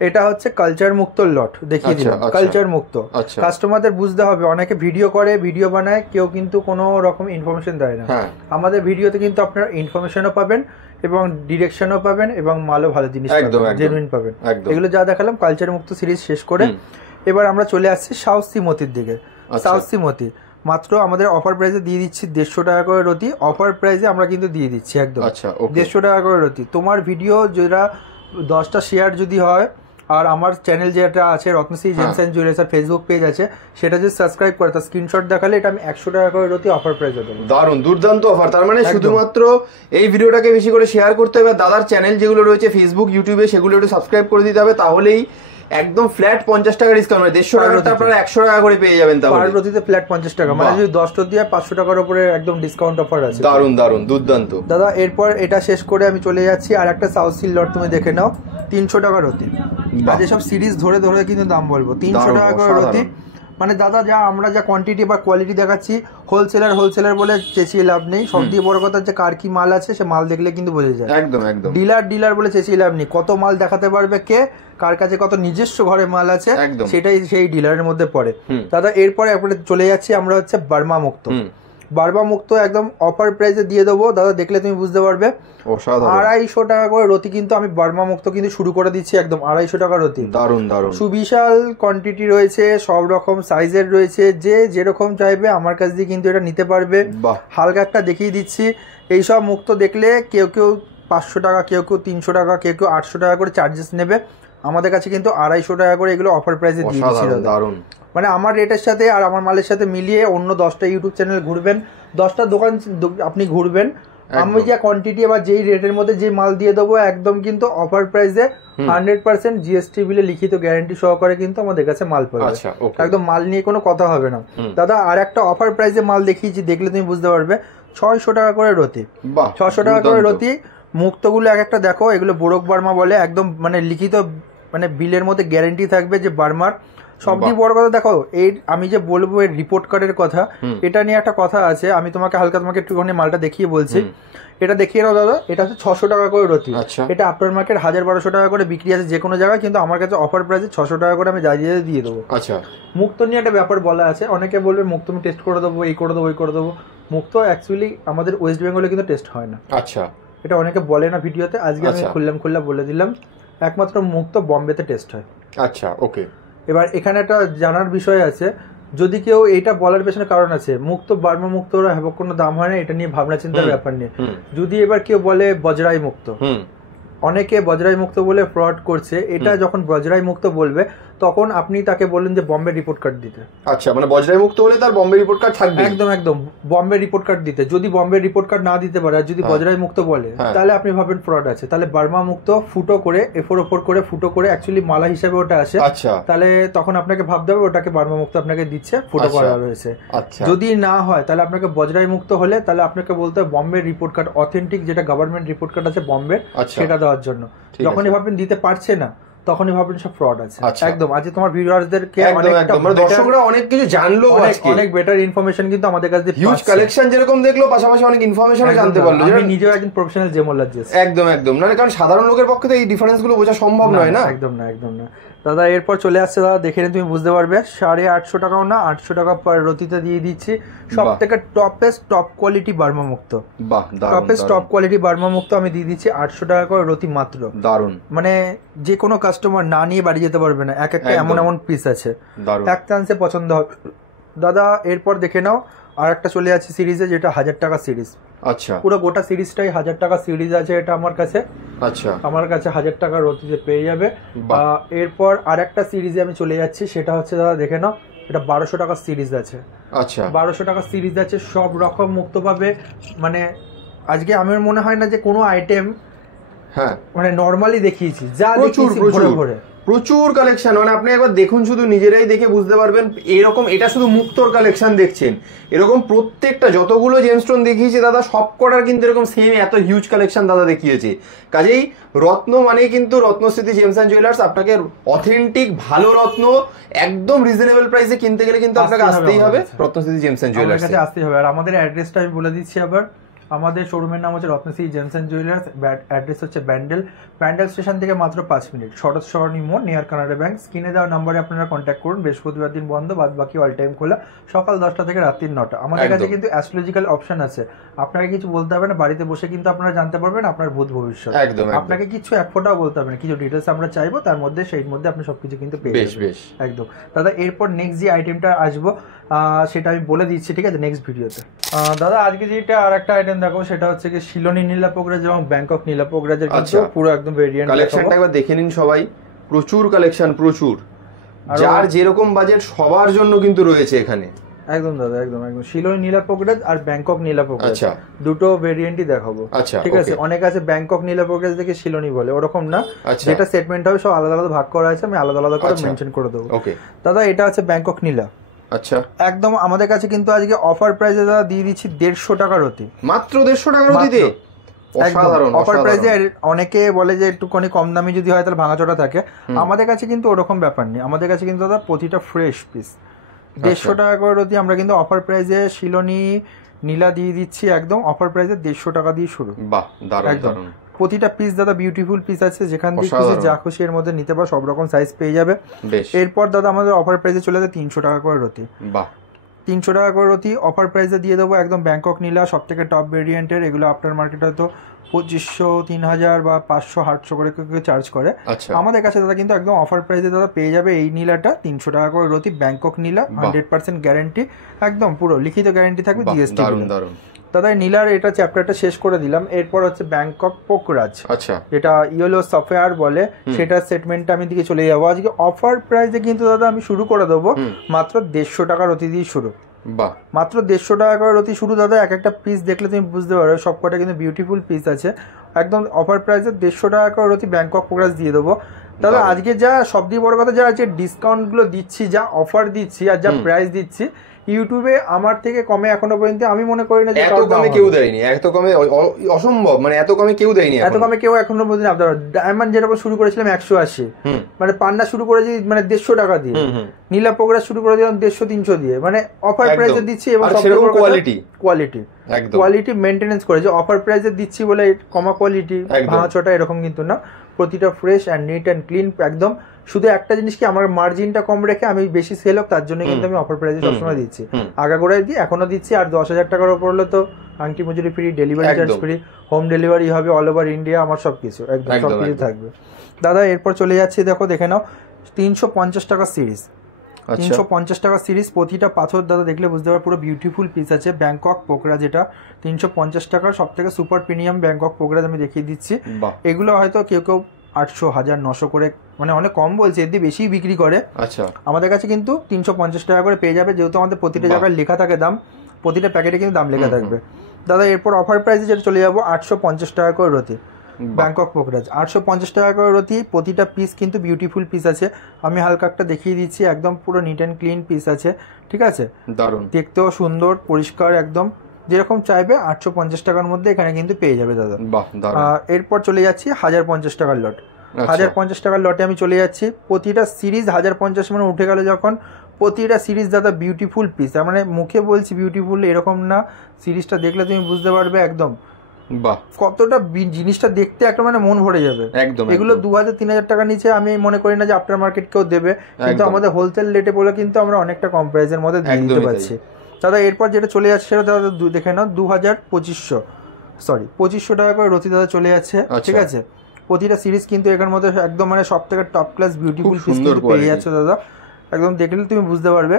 এটা হচ্ছে কালচার মুক্ত লট, দেখিয়ে দিলাম কালচার মুক্ত। কাস্টমারদের বুঝতে হবে, অনেকে ভিডিও করে, ভিডিও বানায়, কেউ কিন্তু কোনো রকম ইনফরমেশন দেয় না। আমাদের ভিডিওতে কিন্তু আপনারা ইনফরমেশনও পাবেন এবং ডিরেকশনও পাবেন এবং মালও ভালো জিনিস পাবেন, জেনুইন পাবেন। এগুলো যা দেখালাম কালচার মুক্ত সিরিজ শেষ করে এবার আমরা চলে আসছি সাউথ সিমতির দিকে। সাউথ সিমতি মাত্র আমাদের অফার প্রাইসে দিয়ে দিচ্ছি 150 টাকা করে রতি। অফার প্রাইসে আমরা কিন্তু দিয়ে দিচ্ছি একদম 150 টাকা করে রতি। তোমার ভিডিও যেটা 10টা শেয়ার যদি হয়, আর আমার চ্যানেল যেটা আছে রত্নশ্রী জেমস এন্ড জুয়েলার্স আর ফেসবুক পেজ আছে, সেটা যদি সাবস্ক্রাইব করে তার স্ক্রিনশট দেখালে এটা আমি 100 টাকা করে রতি অফার প্রাইসে দেবো। দারুণ দুর্দান্ত অফার। তার মানে শুধুমাত্র এই ভিডিওটাকে বেশি করে শেয়ার করতে হবে, দাদার চ্যানেল যেগুলো রয়েছে ফেসবুক ইউটিউবে সেগুলো একটু সাবস্ক্রাইব করে দিতে হবে, তাহলেই একদম ফ্ল্যাট 50 টাকা ডিসকাউন্ট, মানে 150 টাকাটা আপনারা 100 টাকা করে পেয়ে যাবেন। তাহলে পার রতিতে ফ্ল্যাট 50 টাকা, মানে যদি 10 টা দিয়ে 500 টাকার উপরে একদম ডিসকাউন্ট অফার আছে। দারুণ দারুণ দুর্দান্ত দাদা। এরপর এটা শেষ করে আমি চলে যাচ্ছি আর একটা সাউথ সিল লট, তুমি দেখে নাও 300 টাকা রতি। আর যেসব সিরিজ ধরে ধরে কিন্তু দাম বলবো 300 টাকা করে রতি। মানে দাদা যা আমরা যা কোয়ান্টিটি বা কোয়ালিটি দেখাচ্ছি, হোলসেলার বলে চেঁচিয়ে লাভ নেই। সব দিয়ে বড় কথা যে কার কি মাল আছে, সে মাল দেখলে কিন্তু বোঝা যায়। একদম একদম। ডিলার বলে চেঁচিয়ে লাভ নেই। কত মাল দেখাতে পারবে কে, কার কাছে কত নিজস্ব ঘরে মাল আছে, সেটাই সেই ডিলারের মধ্যে পড়ে। দাদা এরপরে চলে যাচ্ছি আমরা হচ্ছে বার্মা মুক্ত। বার্মা মুক্ত একদম অফার প্রাইসে দিয়ে দেবো দাদা, দেখলে তুমি বুঝতে পারবে। 250 টাকা করে রতি কিন্তু আমি বার্মা মুক্ত কিন্তু শুরু করে দিচ্ছি একদম 250 টাকা রতি। দারুণ দারুণ। সুবিশাল কোয়ান্টিটি রয়েছে, সব রকম সাইজের রয়েছে, যে যেরকম চাইবে আমার কাছ দিয়ে কিন্তু এটা নিতে পারবে। হালকা একটা দেখিয়ে দিচ্ছি, এইসব মুক্ত দেখলে কেউ 500 টাকা, কেউ 300 টাকা, কেউ 800 টাকা করে চার্জেস নেবে। আমাদের কাছে কিন্তু 250 টাকা করে এগুলো অফার প্রাইসে দিয়ে দিচ্ছি দারুণ। মানে আমার রেটের সাথে আর আমার মালের সাথে মিলিয়ে অন্য 10টা ইউটিউব চ্যানেল ঘুরবেন, 10টা দোকান আপনি ঘুরবেন, আমি যে কোয়ান্টিটি বা যেই রেটের মধ্যে যে মাল দিয়ে দেবো একদম কিন্তু অফার প্রাইসে 100% জিএসটি বিলে লিখিত গ্যারান্টি সহকারে কিন্তু আমাদের কাছে মাল পাবে। একদম মাল নিয়ে কোনো কথা হবে না দাদা। আর একটা অফার প্রাইসে মাল দেখিয়েছি, দেখলে তুমি বুঝতে পারবে 600 টাকা করে রতি। 600 টাকা করে রতি। মুক্তগুলো এক একটা দেখো, এগুলো বোরক বার্মা বলে, একদম মানে লিখিত মানে বিলের মধ্যে গ্যারান্টি থাকবে যে বার্মার। সবচেয়ে বড় কথা দেখো, এই আমি যে বলবো এর রিপোর্ট কার্ডের কথা, এটা নিয়ে একটা কথা আছে, আমি তোমাকে একটুখানি মালটা দেখিয়ে বলছি। এটা দেখিয়ে নাও দাদা, এটা হচ্ছে 600 টাকা করে রতি। এটা আফটার মার্কেট 1000-1200 টাকা করে বিক্রি আছে যে কোনো জায়গায়, কিন্তু আমার কাছে অফার প্রাইসে 600 টাকা করে আমি দিয়ে দেবো। মুক্ত নিয়ে একটা ব্যাপার বলা আছে, অনেকে বলবে মুক্ত আমি টেস্ট করে দেবো, এই করে দেবো, ওই করে দেবো। মুক্ত অ্যাকচুয়ালি আমাদের ওয়েস্ট বেঙ্গলে কিন্তু টেস্ট হয় না। এটা অনেকে বলে না ভিডিওতে, আজকে আমি খুললাম বলে দিলাম, একমাত্র মুক্ত বোম্বেতে টেস্ট হয়। এবার এখানে একটা জানার বিষয় আছে, যদি কেউ এইটা বলার পেছনে কারণ আছে, মুক্ত বার্মা মুক্ত কোনো দাম হয় না, এটা নিয়ে ভাবনা চিন্তার ব্যাপার নিয়ে। যদি এবার কেউ বলে বজরাই মুক্ত, অনেকে বজরাই মুক্ত বলে ফ্রড করছে, এটা যখন বজরাই মুক্ত বলবে তখন আপনি তাকে বললেন যে বম্বে রিপোর্ট কার্ড দিতে। মানে বজরাই মুক্ত হলে তার বম্বে রিপোর্ট কার্ড থাকবে। একদম বম্বে রিপোর্ট কার্ড দিতে। যদি বম্বে রিপোর্ট কার্ড না দিতে পারে আর যদি বজরাই মুক্ত বলে, তাহলে আপনি ভাবেন ফ্রড আছে। তাহলে বার্মা মুক্ত ফুটো করে এফোর করে ফুটো করে অ্যাকচুয়ালি মালা হিসাবে ওটা আসে। তাহলে তখন আপনাকে ভাবতে হবে ওটাকে বার্মা মুক্ত আপনাকে দিচ্ছে, ফুটো করা রয়েছে। যদি না হয় তাহলে আপনাকে বজরাই মুক্ত হলে তাহলে আপনাকে বলতে হবে বম্বে রিপোর্ট কার্ড অথেন্টিক, যেটা গভর্নমেন্ট রিপোর্ট কার্ড আছে বম্বে, সেটা দেওয়ার জন্য। যখনই ভাববেন দিতে পারছে না, তখনই ভাববেন সব ফ্রড আছে। একদম আজকে তোমার ভিউয়ারদেরকে দর্শকরা অনেক কিছু জানলো, অনেক বেটার ইনফরমেশন কিন্তু আমাদের কাছে হিউজ কালেকশন যেরকম দেখলো, পাশাপাশি অনেক ইনফরমেশন জানতে পারলো। আমি নিজেও একজন প্রফেশনাল জেমোলজিস্ট। একদম না, কারণ সাধারণ লোকের পক্ষে তো এই ডিফারেন্স গুলো বোঝা সম্ভব নয় না। একদম না দাদা। এরপর চলে আসছে দাদা, দেখে নিন তুমি বুঝতে পারবে, 850 টাকাও না 800 টাকা পার রতিতে দিয়ে দিচ্ছি। সব থেকে টপ কোয়ালিটি বার্মা মুক্ত, টপ কোয়ালিটি বার্মা মুক্ত আমি দিয়ে দিচ্ছি 800 টাকা করে রতি মাত্র। দারুন। মানে যে কোনো কাস্টমার না নিয়ে বাড়ি যেতে পারবে না, এক একটা এমন পিস আছে, এক চান্সে পছন্দ হবে দাদা। এরপর দেখে নাও আর একটা চলে যাচ্ছে সিরিজে, যেটা 1000 টাকা সিরিজ। পুরো গোটা সিরিজটাই 1000 টাকা সিরিজ আছে এটা আমার কাছে। আমার কাছে 1000 টাকা রতিতে পেয়ে যাবে। এরপর আর একটা সিরিজে আমি চলে যাচ্ছি, সেটা হচ্ছে দাদা দেখে নাও, এটা 1200 টাকা সিরিজ আছে। 1200 টাকা সিরিজ আছে, সব রকম মুক্ত পাবে। মানে আজকে আমার মনে হয় না যে কোনো আইটেম মানে নরমালি দেখিয়েছি, যা দেখিয়েছি ভরে প্রচুর কালেকশন, মানে আপনি একবার দেখুন, শুধু নিজেরাই দেখে বুঝতে পারবেন। এরকম এটা শুধু মুক্তোর কালেকশন দেখছেন, এরকম প্রত্যেকটা যতগুলো জেমস্টোন দেখিয়েছে দাদা সব কটার কিন্তু এরকম সেম এত হিউজ কালেকশন দাদা দেখিয়েছে। কাজেই রত্ন মানে কিন্তু রত্নস্মৃতি জেমস অ্যান্ড জুয়েলার্স, আপনাকে অথেন্টিক ভালো রত্ন একদম রিজনেবল প্রাইসে কিনতে গেলে কিন্তু আপনাকে আসতেই হবে রত্নস্মৃতি জেমস অ্যান্ড জুয়েলার্স কাছে আসতেই হবে। আর আমাদের অ্যাড্রেসটা আমি বলে দিচ্ছি আবার, আমাদের শোরুমের নাম হচ্ছে Ratnashree James and jewellers, address হচ্ছে ব্যান্ডেল স্টেশন থেকে মাত্র 5 মিনিট, শরৎ সরণি মোড়, নিয়ার কানাডা ব্যাংক। স্ক্রিনে দেওয়া নম্বরে আপনারা কন্ট্যাক্ট করুন। বৃহস্পতিবার দিন বন্ধ, বাদ বাকি অল টাইম খোলা, সকাল 10টা থেকে রাত্রি 9টা। আমাদের কাছে কিন্তু অ্যাস্ট্রোলজিক্যাল অপশন আছে, আপনাকে কিছু বলতে হবে না, বাড়িতে বসে কিন্তু আপনারা জানতে পারবেন আপনার ভূত ভবিষ্যৎ। আপনাকে কিছু এক ফোঁটাও বলতে হবে না, কিছু ডিটেলস আমরা চাইবো, তার মধ্যে সেই মধ্যে আপনি সবকিছু কিন্তু পেয়ে যাবেন একদম। দাদা এরপর নেক্সট যে আইটেমটা আসবো সেটা আমি বলে দিচ্ছি, ঠিক আছে, নেক্সট ভিডিওতে। দাদা আজকে যেটা আর একটা আইটেম দেখো সেটা হচ্ছে কি শিলনি নীলা পোকরাজ এবং ব্যাংকক নীলা পোকরাজের কিন্তু পুরো একদম ভেরিয়েন্ট কালেকশনটা একবার দেখে নিন সবাই। প্রচুর কালেকশন, প্রচুর, যার যেরকম বাজেট সবার জন্য কিন্তু রয়েছে এখানে। একদম দাদা একদম একদম শিলনি নীলা পোকরাজ আর ব্যাংকক নীলা পোকরাজ দুটো ভেরিয়েন্টই দেখাবো, ঠিক আছে। অনেক আছে ব্যাংকক নীলা পোকরাজ থেকে শিলনি বলে, ওরকম না, যেটা সেটমেন্ট হবে সব আলাদা আলাদা ভাগ করা আছে, আমি আলাদা আলাদা করে মেনশন করে দেবো। দাদা এটা আছে ব্যাংকক নীলা, আচ্ছা একদম আমাদের কাছে কিন্তু আজকে অফার প্রাইসে দাদা দিয়ে দিচ্ছি 150 টাকা রতি, মাত্র 150 টাকা রতিতে। অসাধারণ অফার প্রাইসে। অনেকে বলে যে একটুখানি কম দামি যদি হয় তাহলে ভাঙাচোরা থাকে, আমাদের কাছে কিন্তু ওরকম ব্যাপার নেই। আমাদের কাছে কিন্তু দাদা প্রতিটা ফ্রেশ পিস 150 টাকা করে রতি। আমরা কিন্তু অফার প্রাইসে শিলনি নীলা দিয়ে দিচ্ছি একদম অফার প্রাইসে 150 টাকা দিয়ে শুরু। বাহ দারুণ দারুণ। প্রতিটা পিস দাদা বিউটিফুল পিস আছে, যেখান থেকে খুশি যা খুশি এর মধ্যে নিতে পারো, সব রকম সাইজ পেয়ে যাবে। এরপর দাদা আমাদের অফার প্রাইসে চলে যায় 300 টাকা করে রতি। বাহ 300 টাকা করে রতি অফার প্রাইসে দিয়ে দেবো একদম ব্যাংকক নীলা, সব থেকে টপ ভেরিয়েন্টের। এগুলো আফটার মার্কেট হয়তো 2500, 3000 বা 500, 800 করে চার্জ করে। আমাদের কাছে দাদা কিন্তু একদম অফার প্রাইসে দাদা পেয়ে যাবে এই নীলাটা 300 টাকা করে রতি, ব্যাংকক নীলা, 100% গ্যারান্টি, একদম পুরো লিখিত গ্যারান্টি থাকবে জিএসটি। দাদা নীলার এটা চ্যাপ্টারটা শেষ করে দিলাম। এরপর হচ্ছে ব্যাংকক পোকরাজ, আচ্ছা, যেটা ইয়েলো সাফায়ার বলে, সেটার সেটমেন্টটা আমি দিকে চলে যাবো। আজকে অফার প্রাইসে কিন্তু দাদা আমি শুরু করে দেবো মাত্র 150 টাকা রতি দিয়ে শুরু। মাত্র 150 টাকা করে রতি শুরু দাদা। এক একটা পিস দেখলে তুমি বুঝতে পারবে সব কটা কিন্তু বিউটিফুল পিস আছে, একদম অফার প্রাইসে 150 টাকা করে রতি ব্যাংকক পোকরাজ দিয়ে দেবো দাদা। আজকে যা সবথেকে বড় কথা, যা আছে ডিসকাউন্ট গুলো দিচ্ছি, যা অফার দিচ্ছি আর যা প্রাইস দিচ্ছি, ইউটিউবে আমার থেকে কমে এখনো পর্যন্ত আমি মনে করি না যে এত কমে কেউ দেয়নি, এত কমে অসম্ভব, মানে এত কমে কেউ দেয়নি, এত কমে কেউ এখনো পর্যন্ত। আপনার ডায়মন্ড যেরকম শুরু করেছিলাম 180, মানে পান্না শুরু করেছি মানে 150 টাকা দিয়ে, নীলা পোকরাজ শুরু করে দিলাম 150-300 দিয়ে, মানে অফার প্রাইসে দিচ্ছি এবং কোয়ালিটি মেনটেনেন্স করেছে। অফার প্রাইসে দিচ্ছি বলে কমা কোয়ালিটি ভাঙাচোটা এরকম কিন্তু না, প্রতিটা fresh and neat and clean একদম। শুধু একটা জিনিস কি, আমার মার্জিনটা কম রেখে আমি বেশি সেল হোক তার জন্য কিন্তু আমি অফার প্রাইসে সবসময় দিচ্ছি, আগাগোড়ায় দিই, এখনো দিচ্ছি। আর 10,000 টাকার উপর হলে তো আংটি মজুরি free, delivery charge free, home delivery হবে অল ওভার ইন্ডিয়া, আমার সবকিছু একদম সবকিছু থাকবে দাদা। এরপর চলে যাচ্ছি, দেখো দেখে নাও 350 টাকা সিরিজ, 350 টাকা সিরিজ। প্রতিটা পাথর দাদা দেখলে বুঝতে পারো পুরো বিউটিফুল পিস আছে। ব্যাংকক পোকরাজ, যেটা 350 টাকার সব থেকে সুপার প্রিমিয়াম ব্যাংকক পোকরাজ আমি দেখিয়ে দিচ্ছি। এগুলো হয়তো কেউ 800, 1000, 900 করে, মানে অনেক কম বলছে, এর দিয়ে বেশি বিক্রি করে। আচ্ছা, আমাদের কাছে কিন্তু 350 টাকা করে পেয়ে যাবে, যেহেতু আমাদের প্রতিটা জায়গায় লেখা থাকে দাম, প্রতিটা প্যাকেটে কিন্তু দাম লেখা থাকবে দাদা। এরপর অফার প্রাইসে যেটা চলে যাবো 850 টাকা করে রতি ব্যাংকক পোকরাজ, 850 টাকা করে রতি। প্রতিটা পিস কিন্তু বিউটিফুল পিস আছে, আমি হালকা একটা দেখিয়ে দিচ্ছি, একদম পুরো নিট অ্যান্ড ক্লিন পিস আছে, ঠিক আছে, দারুণ, দেখতেও সুন্দর পরিষ্কার একদম, যেরকম চাইবে 850 টাকার মধ্যে এখানে কিন্তু পেয়ে যাবে দাদা। এরপর চলে যাচ্ছি 1050 টাকার লট, 1050 টাকার লটে আমি চলে যাচ্ছি। প্রতিটা সিরিজ 1050 মানে উঠে গেল যখন, প্রতিটা সিরিজ দাদা বিউটিফুল পিস, মানে মুখে বলছি বিউটিফুল এরকম না, সিরিজটা দেখলে তুমি বুঝতে পারবে একদম কতটা জিনিসটা দেখতে একটা মানে মন ভরে যাবে একদম। এগুলো 2000-3000 টাকা নিচে আমি মনে করি না যে আফটার মার্কেট কেউ দেবে, কিন্তু আমাদের হোলসেল রেটে বলে কিন্তু আমরা অনেকটা কম প্রাইসের মধ্যে দিতে পারছি দাদা। এরপর যেটা চলে যাচ্ছে সেটা দাদা দেখে নাও 2500 টাকা করে রতি দাদা চলে যাচ্ছে, ঠিক আছে। প্রতিটা সিরিজ কিন্তু এখানের মধ্যে একদম মানে সব থেকে টপ ক্লাস বিউটিফুল পিস কিন্তু পেয়ে যাচ্ছে দাদা, একদম দেখলে তুমি বুঝতে পারবে।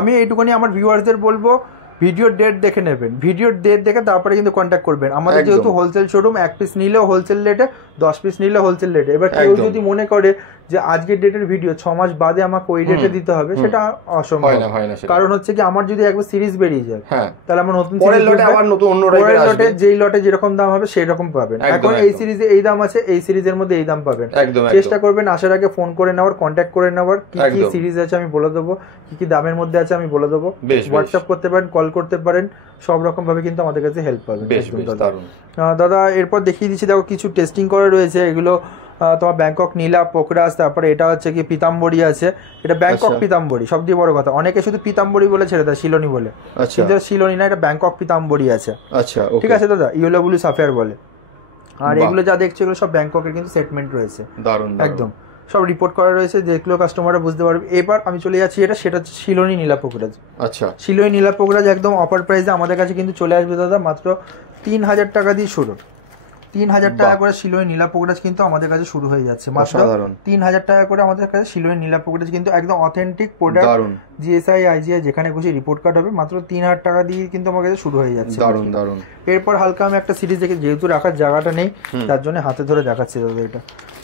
আমি এইটুকুনি আমার ভিউয়ারদের বলবো, ভিডিওর ডেট দেখে নেবেন, ভিডিওর ডেট দেখে তারপরে কিন্তু কন্ট্যাক্ট করবেন। আমাদের যেহেতু হোলসেল শোরুম, 1 পিস নিলেও হোলসেল রেটে, 10 পিস নিলে হোলসেল রেটে। এবার কেউ যদি মনে করে যে আজকের ডেটের ভিডিও 6 মাস বাদে আমাকে ওই ডেটে দিতে হবে, সেটা অসম্ভব। কারণ হচ্ছে কি আমার যদি একবার সিরিজ বেরিয়ে যায় তাহলে আমার নতুন পরের লটে আবার নতুন অন্য টাইপের আসবে, লটে যেই লটে যেরকম দাম হবে সেই রকম পাবেন। এখন এই সিরিজে এই দাম আছে, এই সিরিজের মধ্যে এই দাম পাবেন। চেষ্টা করবেন আসার আগে ফোন করে নেওয়ার, কন্ট্যাক্ট করে নেওয়ার, কি কি সিরিজ আছে আমি বলে দেবো, কি কি দামের মধ্যে আছে আমি বলে দেবো। হোয়াটসঅ্যাপ করতে পারেন, কল করতে পারেন, সব রকম ভাবে কিন্তু আমাদের কাছে হেল্প পাবেন। দাদা এরপর দেখিয়ে দিচ্ছি, দেখো কিছু টেস্টিং করা রয়েছে। এগুলো তোমার ব্যাংকক নীলা পোকরাজ, তারপরে এটা হচ্ছে কি পিতাম্বরী আছে, এটা ব্যাংকক পিতাম্বরী। সব দিয়ে বড় কথা, অনেকে শুধু পিতাম্বরী বলে ছেড়ে দেয়, শিলনি বলে, কিন্তু শিলনি না, এটা ব্যাংকক পিতাম্বরী আছে। আচ্ছা ঠিক আছে দাদা, ইয়েলো ব্লু সাফায়ার বলে। আর এগুলো যা দেখছো এগুলো সব ব্যাংককের কিন্তু সেটমেন্ট রয়েছে, একদম সব রিপোর্ট করা রয়েছে, দেখলেও কাস্টমাররা বুঝতে পারবে। এবার আমি চলে যাচ্ছি, সেটা হচ্ছে শিলনি নীলা পোকরাজ। আচ্ছা, শিলনি নীলা পোকরাজ একদম অফার প্রাইসে আমাদের কাছে কিন্তু চলে আসবে দাদা, মাত্র 3000 টাকা দিয়ে শুরু। 3000 টাকা করে শিলনি নীলা পোকরাজ কিন্তু আমাদের কাছে শুরু হয়ে যাচ্ছে, মাত্র 3000 টাকা করে আমাদের কাছে শিলনি নীলা পোকরাজ কিন্তু একদম অথেন্টিক প্রোডাক্ট, জিএসআই আইজিআই যেখানে খুশি রিপোর্ট কার্ড হবে, মাত্র 3000 টাকা দিয়ে কিন্তু আমার কাছে শুরু হয়ে যাচ্ছে। এরপর হালকা আমি একটা সিরিজ দেখে, যেহেতু রাখার জায়গাটা নেই তার জন্য হাতে ধরে দেখাচ্ছি দাদা এটা।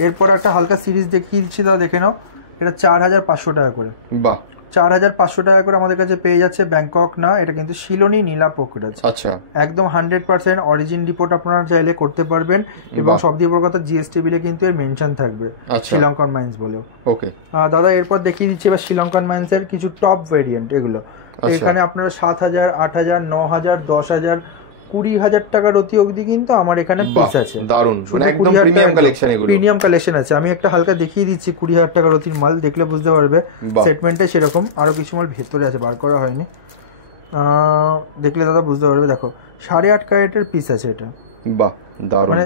এরপর একটা হালকা সিরিজ দেখিয়ে দিচ্ছি দাদা, দেখে নাও। এটা 4500 টাকা করে। বাহ, 4500 টাকা করে আমাদের কাছে পেয়ে যাচ্ছে। ব্যাংকক না, এটা কিন্তু শিলনি নীলা পোকরাজ। আচ্ছা, একদম 100% অরিজিন রিপোর্ট আপনারা চাইলে করতে পারবেন, এবং সব দিয়ে বড় কথা জিএসটি বিলে কিন্তু এর মেনশন থাকবে শ্রীলঙ্কান মাইন্স বলেও। ওকে দাদা, এরপর দেখিয়ে দিচ্ছি এবার শ্রীলঙ্কান মাইন্স এর কিছু টপ ভেরিয়েন্ট। এগুলো এখানে আপনারা 7000, 8000, 9000, 10000, 20000 টাকার অতি অবধি কিন্তু আমার এখানে পিস আছে। দারুন, একদম প্রিমিয়াম কালেকশন, এগুলো প্রিমিয়াম কালেকশন আছে। আমি একটা হালকা দেখিয়ে দিচ্ছি 20000 টাকার অতির মাল, দেখলে বুঝতে পারবে সেটমেন্টে সেরকম। আরো কিছু মাল ভেতরে আছে, বার করা হয়নি, দেখলে দাদা বুঝতে পারবে। দেখো 8.5 ক্যারেটের পিস আছে এটা। বাহ, দারুন, মানে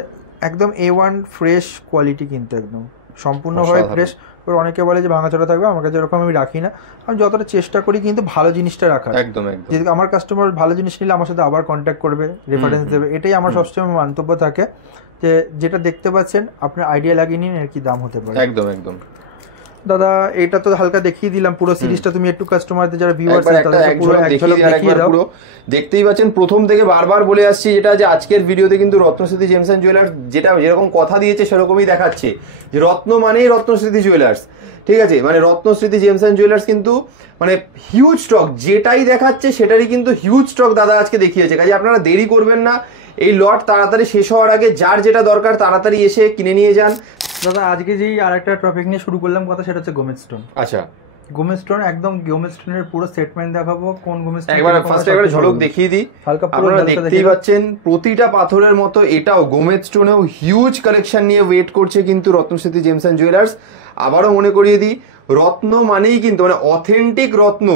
একদম A1 ফ্রেশ কোয়ালিটি, কিন্তু একদম সম্পূর্ণভাবে ফ্রেশ। অনেকে বলে যে ভাঙাচোরা থাকবে, আমার কাছে এরকম আমি রাখি না। আমি যতটা চেষ্টা করি কিন্তু ভালো জিনিসটা রাখার। একদম যদি আমার কাস্টমার ভালো জিনিস নিলে আমার সাথে আবার কন্ট্যাক্ট করবে, রেফারেন্স দেবে, এটাই আমার সবসময় মন্তব্য থাকে, যে যেটা দেখতে পাচ্ছেন আপনার আইডিয়া লাগিয়ে নিন এর কি দাম হতে পারে। একদম একদম দাদা, এটা তো হালকা দেখিয়ে দিলাম, পুরো সিরিজটা তুমি একটু কাস্টমারদের যারা ভিউয়ার্স আছে তাদের পুরো এক ঝলক দেখিয়ে দাও। দেখতেই পাচ্ছেন, প্রথম থেকে বারবার বলে আসছি যেটা, যে আজকের ভিডিওতে কিন্তু রত্নস্মৃতি জেমস এন্ড জুয়েলার্স যেটা যেরকম কথা দিয়েছে সেরকমই দেখাচ্ছে, যে রত্ন মানেই রত্নস্মৃতি জুয়েলার্স। ঠিক আছে, মানে রত্নস্মৃতি জেমস এন্ড জুয়েলার্স কিন্তু মানে হিউজ স্টক, যেটাই দেখাচ্ছে সেটারই কিন্তু হিউজ স্টক দাদা আজকে দেখিয়েছে। কাজে আপনারা দেরি করবেন না, এই লট তাড়াতাড়ি শেষ হওয়ার আগে যার যেটা দরকার তাড়াতাড়ি এসে কিনে নিয়ে যান। দাদা আজকে যেই আরেকটা টপিক নিয়ে শুরু করলাম কথা, সেটা হচ্ছে গোমেজ স্টোন। আচ্ছা, গোমেজ স্টোন, একদম গোমেজ স্টোনের পুরো সেটমেন্ট দেখাবো। কোন গোমেজ স্টোন একবার ফার্স্ট একবার ঝলক দেখিয়ে দিই। আপনারা দেখতেই পাচ্ছেন প্রতিটা পাথরের মতো এটাও গোমেজ স্টোনেও হিউজ কালেকশন নিয়ে ওয়েট করছে কিন্তু রত্নস্মৃতি জেমস এন্ড জুয়েলার্স। আবারও মনে করিয়ে দিই, রত্ন মানেই কিন্তু মানে অথেন্টিক রত্ন,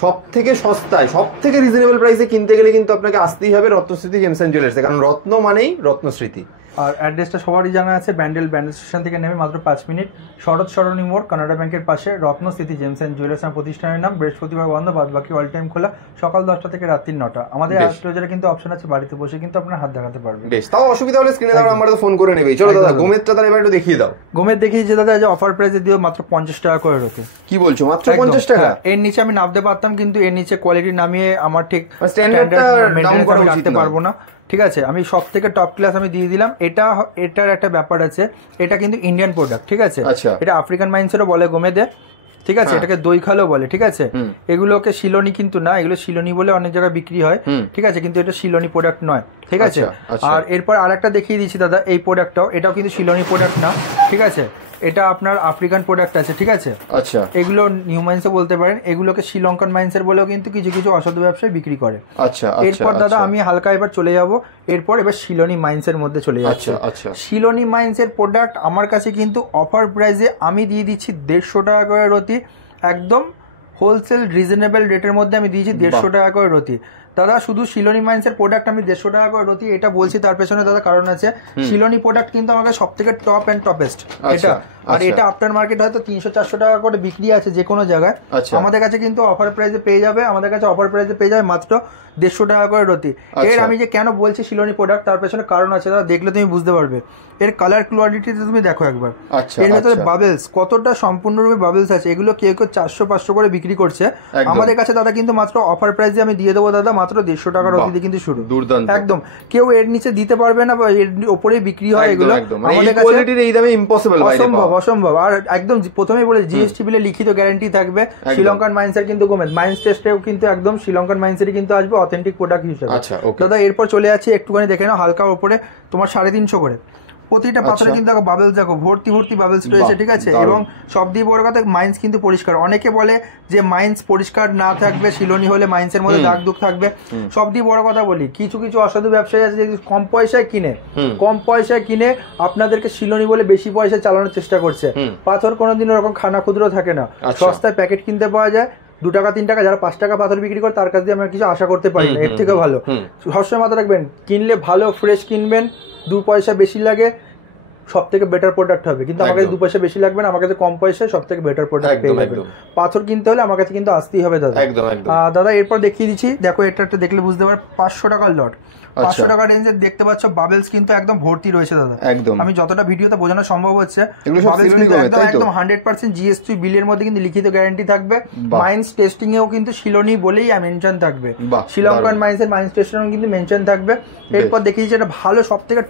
সব থেকে সস্তায়, সব থেকে রিজনেবল প্রাইসে কিনতে গেলে কিন্তু আপনাকে আসতেই হবে রত্নস্মৃতি জেমস এন্ড জুয়েলার্সে, কারণ রত্ন মানেই রত্নস্মৃতি। আর অ্যাড্রেসটা সবারই জানা আছে, ব্যান্ডেল স্টেশন থেকে নেমে মাত্র 5 মিনিট, শরৎ সরণী মোড়, কানাডা ব্যাংকের পাশে, রত্নস্মৃতি জেমস এন্ড জুয়েলার্স প্রতিষ্ঠানের নাম। বৃহস্পতিবার বন্ধ, বাদ বাকি অল টাইম খোলা, সকাল 10টা থেকে রাত্রি 9টা। আমাদের অ্যাস্ট্রোলজারে কিন্তু অপশন আছে, বাড়িতে বসে কিন্তু আপনার হাত দেখাতে পারবেন। বেশ, তাও অসুবিধা হলে স্ক্রিনে দাও, আমরা তো ফোন করে নেবে। চলো দাদা, গোমেজটা তাহলে এবার একটু দেখিয়ে দাও। গোমেজ দেখিয়েছি দাদা, যে অফার প্রাইসে দিও মাত্র 50 টাকা করে রয়েছে। কি বলছো, মাত্র 50 টাকা? এর নিচে আমি নামতে পারতাম, কিন্তু এর নিচে কোয়ালিটি নামিয়ে আমার ঠিক স্ট্যান্ডার্ডটা ডাউন করা রাখতে পারবো না। ঠিক আছে, আমি সব থেকে টপ ক্লাস আমি দিয়ে দিলাম। এটার একটা ব্যাপার আছে, এটা কিন্তু ইন্ডিয়ান প্রোডাক্ট। ঠিক আছে, এটা আফ্রিকান মাইন্সেরও বলে গোমেদে। ঠিক আছে, এটাকে দই খালো বলে। ঠিক আছে, এগুলোকে শিলনি কিন্তু না, এগুলো শিলনি বলে অনেক জায়গায় বিক্রি হয়। ঠিক আছে, কিন্তু এটা শিলনি প্রোডাক্ট নয়। ঠিক আছে, আর এরপর আরেকটা দেখিয়ে দিচ্ছি দাদা, এই প্রোডাক্টটাও, এটাও কিন্তু শিলনি প্রোডাক্ট না। ঠিক আছে, এটা আপনার আফ্রিকান প্রোডাক্ট আছে। ঠিক আছে, আচ্ছা, এগুলো নিউ মাইন্সে বলতে পারেন, এগুলোকে শ্রীলঙ্কান মাইন্সের বলেও কিন্তু কিছু কিছু অসাধু ব্যবসায়ী বিক্রি করে। আচ্ছা, এরপর দাদা আমি হালকা এবার চলে যাব, এবার শিলনি মাইন্সের মধ্যে চলে যাচ্ছে। শিলনি মাইন্সের প্রোডাক্ট আমার কাছে কিন্তু অফার প্রাইসে আমি দিয়ে দিচ্ছি 150 টাকা করে রতি, একদম হোলসেল রিজনেবল রেটের মধ্যে আমি দিয়েছি 150 টাকা করে রতি। দাদা শুধু শিলনি মাইন্সের প্রোডাক্ট আমি 150 টাকা করে রতি, এটা বলছি তার পেছনে দাদা কারণ আছে। শিলনি প্রোডাক্ট কিন্তু আমাকে সব থেকে টপ অ্যান্ড টপেস্ট এটা, আর এটা আফটার মার্কেট হয়তো 300-400 টাকা করে বিক্রি আছে যে কোনো জায়গায়, আমাদের কাছে কিন্তু অফার প্রাইসে পেয়ে যাবে। আমাদের কাছে অফার প্রাইসে পেয়ে যাবে মাত্র 150 টাকা করে রতি। এর আমি যে কেন বলছি শিলনি প্রোডাক্ট, তার পেছনে কারণ আছে দাদা, দেখলে তুমি বুঝতে পারবে। এর কালার কোয়ালিটিতে তুমি দেখো একবার, এর ভেতরে বাবেলস কতটা সম্পূর্ণরূপে বাবেলস আছে। এগুলো কেউ কেউ 400-500 করে বিক্রি করছে, আমাদের কাছে দাদা কিন্তু মাত্র অফার প্রাইসে আমি দিয়ে দেবো দাদা মাত্র 150 টাকার রতিতে কিন্তু শুরু। দুর্দান্ত একদম, কেউ এর নিচে দিতে পারবে না বা এর উপরে বিক্রি হয় এগুলো আমাদের কাছে কোয়ালিটির এই দামে ইম্পসিবল, অসম্ভব। আর একদম প্রথমেই বলে জিএসটি বিলে লিখিত গ্যারান্টি থাকবে। শ্রীলঙ্কান মাইন্সের কিন্তু মাইন্স টেস্টেও কিন্তু একদম শ্রীলঙ্কান মাইন্সেরই কিন্তু আসবে অথেন্টিক প্রোডাক্ট হিসেবে। দাদা এরপর চলে যাচ্ছে একটুখানি দেখে নাও, হালকা উপরে তোমার 350 করে প্রতিটা পাথরে কিন্তু দেখো বাবেলস, দেখো ভর্তি বাবেলস রয়েছে, ঠিক আছে। এবং সব দিয়ে বড় কথা মাইন্স কিন্তু পরিষ্কার। অনেকে বলে যে মাইন্স পরিষ্কার না থাকবে, শিলনি হলে মাইন্সের মধ্যে দাগ দুগ থাকবে। সব দিয়ে বড় কথা বলি, কিছু অসাধু ব্যবসায়ী আছে যে কম পয়সায় কিনে আপনাদেরকে শিলনি বলে বেশি পয়সা চালানোর চেষ্টা করছে। পাথর কোনোদিন ওরকম খানা ক্ষুদ্র থাকে না, সস্তায় প্যাকেট কিনতে পাওয়া যায় 2 টাকা 3 টাকা। যারা 5 টাকা পাথর বিক্রি করে তার কাছ দিয়ে আমরা কিছু আশা করতে পারি না, এর থেকে ভালো। সবসময় মাথা রাখবেন, কিনলে ভালো ফ্রেশ কিনবেন, 2 পয়সা বেশি লাগে সব থেকে বেটার প্রোডাক্ট হবে। কিন্তু আমার কাছে 2 পয়সা বেশি লাগবে না, আমার কাছে কম পয়সায় সব থেকে বেটার প্রোডাক্ট পেয়ে যাবেন। পাথর কিনতে হলে আমার কাছে কিন্তু আসতেই হবে দাদা। দাদা এরপর দেখিয়ে দিচ্ছি, দেখো এটা একটা দেখলে বুঝতে পারবে 500 টাকার লট, 500 টাকা রেঞ্জের দেখতে পাচ্ছ বাবেলস কিন্তু একদম ভর্তি রয়েছে দাদা। আমি যতটা ভিডিওতে বোঝানো সম্ভব হচ্ছে, বাবেলস কিন্তু একদম 100% জিএসটি বিলের মধ্যে কিন্তু লিখিত গ্যারান্টি থাকবে। মাইন্স টেস্টিং এও কিন্তু শিলনি বলেই মেনশন থাকবে, শ্রীলঙ্কান মাইন্সের মাইন্স টেস্টিং কিন্তু মেনশন থাকবে। এরপর দেখিয়েছি এটা ভালো সব থেকে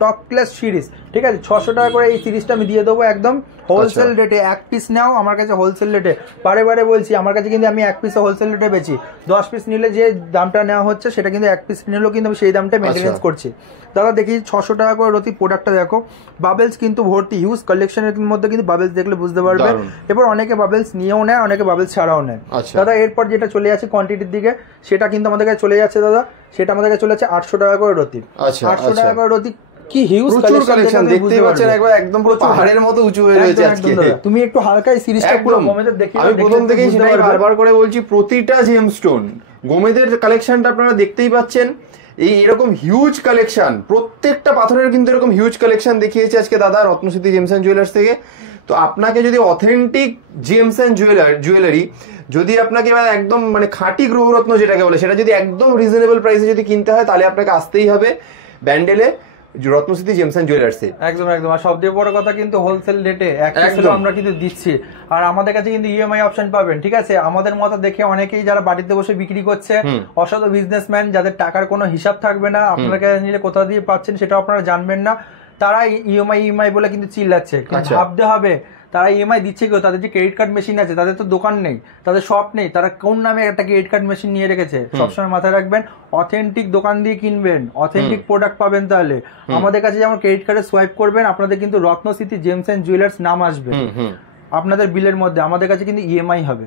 টপ ক্লাস সিরিজ, ঠিক আছে। 600 টাকা করে এই সিরিজটা আমি দিয়ে দেবো একদম হোলসেল রেটে। 1 পিস নাও আমার কাছে হোলসেল রেটে, বারে বলছি আমার কাছে কিন্তু আমি 1 পিসে হোলসেল রেটে বেচি। 10 পিস নিলে যে দামটা নেওয়া হচ্ছে সেটা কিন্তু 1 পিস নিলেও কিন্তু আমি সেই দামটা মেনটেনেন্স করছি। দাদা দেখি 600 টাকা করে রতি প্রোডাক্টটা দেখো, বাবেলস কিন্তু ভর্তি, হিউজ কালেকশনের মধ্যে কিন্তু বাবেলস দেখলে বুঝতে পারবে। এবার অনেকে বাবেলস নিয়েও নেয়, অনেকে বাবেলস ছাড়াও নেয়। দাদা এরপর যেটা চলে যাচ্ছে কোয়ান্টিটির দিকে, সেটা কিন্তু আমাদের কাছে চলে যাচ্ছে দাদা, সেটা আমাদের কাছে চলে যাচ্ছে 800 টাকা করে রতি। 800 টাকা করে রতি, কি হিউজ কালেকশন দেখতে পাচ্ছেন, একবার একদম পুরো পাহাড়ের মতো উঁচু হয়ে রয়েছে আজকে। তুমি একটু হালকা এই সিরিজটা পুরো গোমেদের দেখি, আমি প্রথম থেকেই সেটাই বারবার করে বলছি, প্রতিটা জেমস্টোন গোমেদের কালেকশনটা আপনারা দেখতেই পাচ্ছেন। এরকম হিউজ কালেকশন, প্রত্যেকটা পাথরের কিন্তু এরকম হিউজ কালেকশন দেখিয়েছে আজকে দাদা রত্নস্মৃতি জেমস এন্ড জুয়েলার্স থেকে। তো আপনাকে যদি অথেন্টিক জেমস এন্ড জুয়েলারি যদি আপনাকে একদম মানে খাঁটি গ্রহরত্ন যেটাকে বলে, সেটা যদি একদম রিজনেবল প্রাইসে যদি কিনতে হয়, তাহলে আপনাকে আসতেই হবে ব্যান্ডেলে রত্নস্মৃতি জেমস এন্ড জুয়েলার্সে। একদম। আর সবথেকে বড় কথা কিন্তু হোলসেল রেটে আমরা কিন্তু দিচ্ছি। আর আমাদের কাছে কিন্তু ইএমআই অপশন পাবেন, ঠিক আছে। আমাদের মতো দেখে অনেকেই যারা বাড়িতে বসে বিক্রি করছে, অসাধু বিজনেসম্যান, যাদের টাকার কোনো হিসাব থাকবে না, আপনার কাছে নিলে কোথা দিয়ে পাচ্ছেন সেটা আপনারা জানবেন না, তারা ইএমআই বলে কিন্তু চিল্লাচ্ছে। ভাবতে হবে তারা ইএমআই দিচ্ছে কেউ, তাদের যে ক্রেডিট কার্ড মেশিন আছে, তাদের তো দোকান নেই, তাদের শপ নেই, তারা কোন নামে একটা ক্রেডিট কার্ড মেশিন নিয়ে রেখেছে। সবসময় মাথায় রাখবেন, অথেন্টিক দোকান দিয়ে কিনবেন, অথেন্টিক প্রোডাক্ট পাবেন। তাহলে আমাদের কাছে যেমন ক্রেডিট কার্ডে সোয়াইপ করবেন, আপনাদের কিন্তু রত্নস্মৃতি জেমস এন্ড জুয়েলার্স নাম আসবে আপনাদের বিলের মধ্যে। আমাদের কাছে কিন্তু ইএমআই হবে।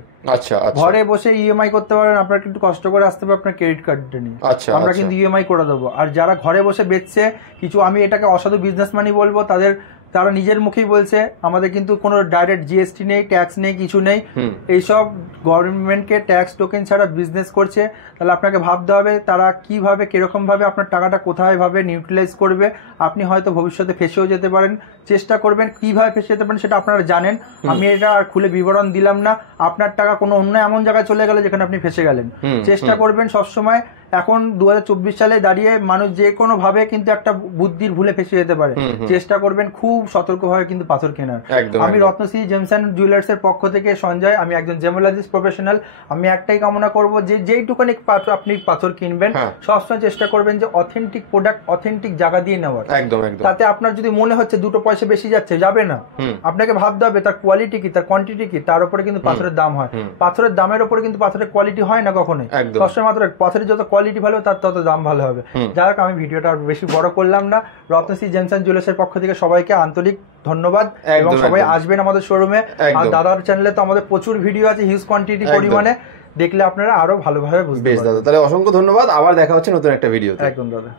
ঘরে বসে ইএমআই করতে পারেন, আপনার কিন্তু কষ্ট করে আসতে হবে আপনার ক্রেডিট কার্ডটা নিয়ে, আমরা কিন্তু ইএমআই করে দেবো। আর যারা ঘরে বসে বেচছে কিছু, আমি এটাকে অসাধু বিজনেসম্যানই বলবো, তারা নিজের মুখেই বলছে আমাদের কিন্তু কোনো ডাইরেক্ট জিএসটি নেই, ট্যাক্স নেই, কিছু নেই। এইসব গভর্নমেন্টকে ট্যাক্স টোকেন ছাড়া বিজনেস করছে। তাহলে আপনাকে ভাবতে হবে তারা কিভাবে, কিরকম ভাবে আপনার টাকাটা কোথায় ভাবে নিউট্রিলাইজ করবে। আপনি হয়তো ভবিষ্যতে ফেসেও যেতে পারেন, চেষ্টা করবেন কিভাবে ফেসে যেতে পারেন সেটা আপনারা জানেন। আমি এটা আর খুলে বিবরণ দিলাম না। আপনার টাকা কোনো অন্য এমন জায়গায় চলে গেলে যেখানে আপনি ফেসে গেলেন, চেষ্টা করবেন সবসময়। এখন 2024 সালে দাঁড়িয়ে মানুষ যে কোনো ভাবে কিন্তু একটা বুদ্ধির ভুলে ফেসে যেতে পারে। চেষ্টা করবেন খুব সতর্কভাবে কিন্তু পাথর কেনার। আমি রত্নশ্রী জেমস এন্ড জুয়েলার্স এর পক্ষ থেকে সঞ্জয়, আমি একজন জেমোলজিস্ট প্রফেশনাল। আমি একটাই কামনা করব যে যেইটুকানি আপনি পাথর কিনবেন সবসময় চেষ্টা করবেন যে অথেন্টিক প্রোডাক্ট অথেন্টিক জায়গা দিয়ে নেওয়ার। তাতে আপনার যদি মনে হচ্ছে 2 পয়সা বেশি যাচ্ছে, যাবে না। আপনাকে ভাবতে হবে তার কোয়ালিটি কি, তার কোয়ান্টিটি কি, তার উপরে কিন্তু পাথরের দাম হয়। পাথরের দামের উপরে কিন্তু পাথরের কোয়ালিটি হয় না কখনোই। সবসময় মাত্র পাথরের যত কোয়ালিটি ভালো তার তত দাম ভালো হবে। যাই হোক, আমি ভিডিওটা আর বেশি বড় করলাম না। রত্নশ্রী জেমস এন্ড জুয়েলার্স এর পক্ষ থেকে সবাইকে আন্তরিক ধন্যবাদ, এবং সবাই আসবেন আমাদের শোরুমে। আর দাদার চ্যানেলে তো আমাদের প্রচুর ভিডিও আছে হিউজ কোয়ান্টিটি পরিমাণে, দেখলে আপনারা আরো ভালোভাবে বুঝতে পারবেন। বেশ দাদা, তাহলে অসংখ্য ধন্যবাদ, আবার দেখা হচ্ছে নতুন একটা ভিডিওতে। একদম দাদা।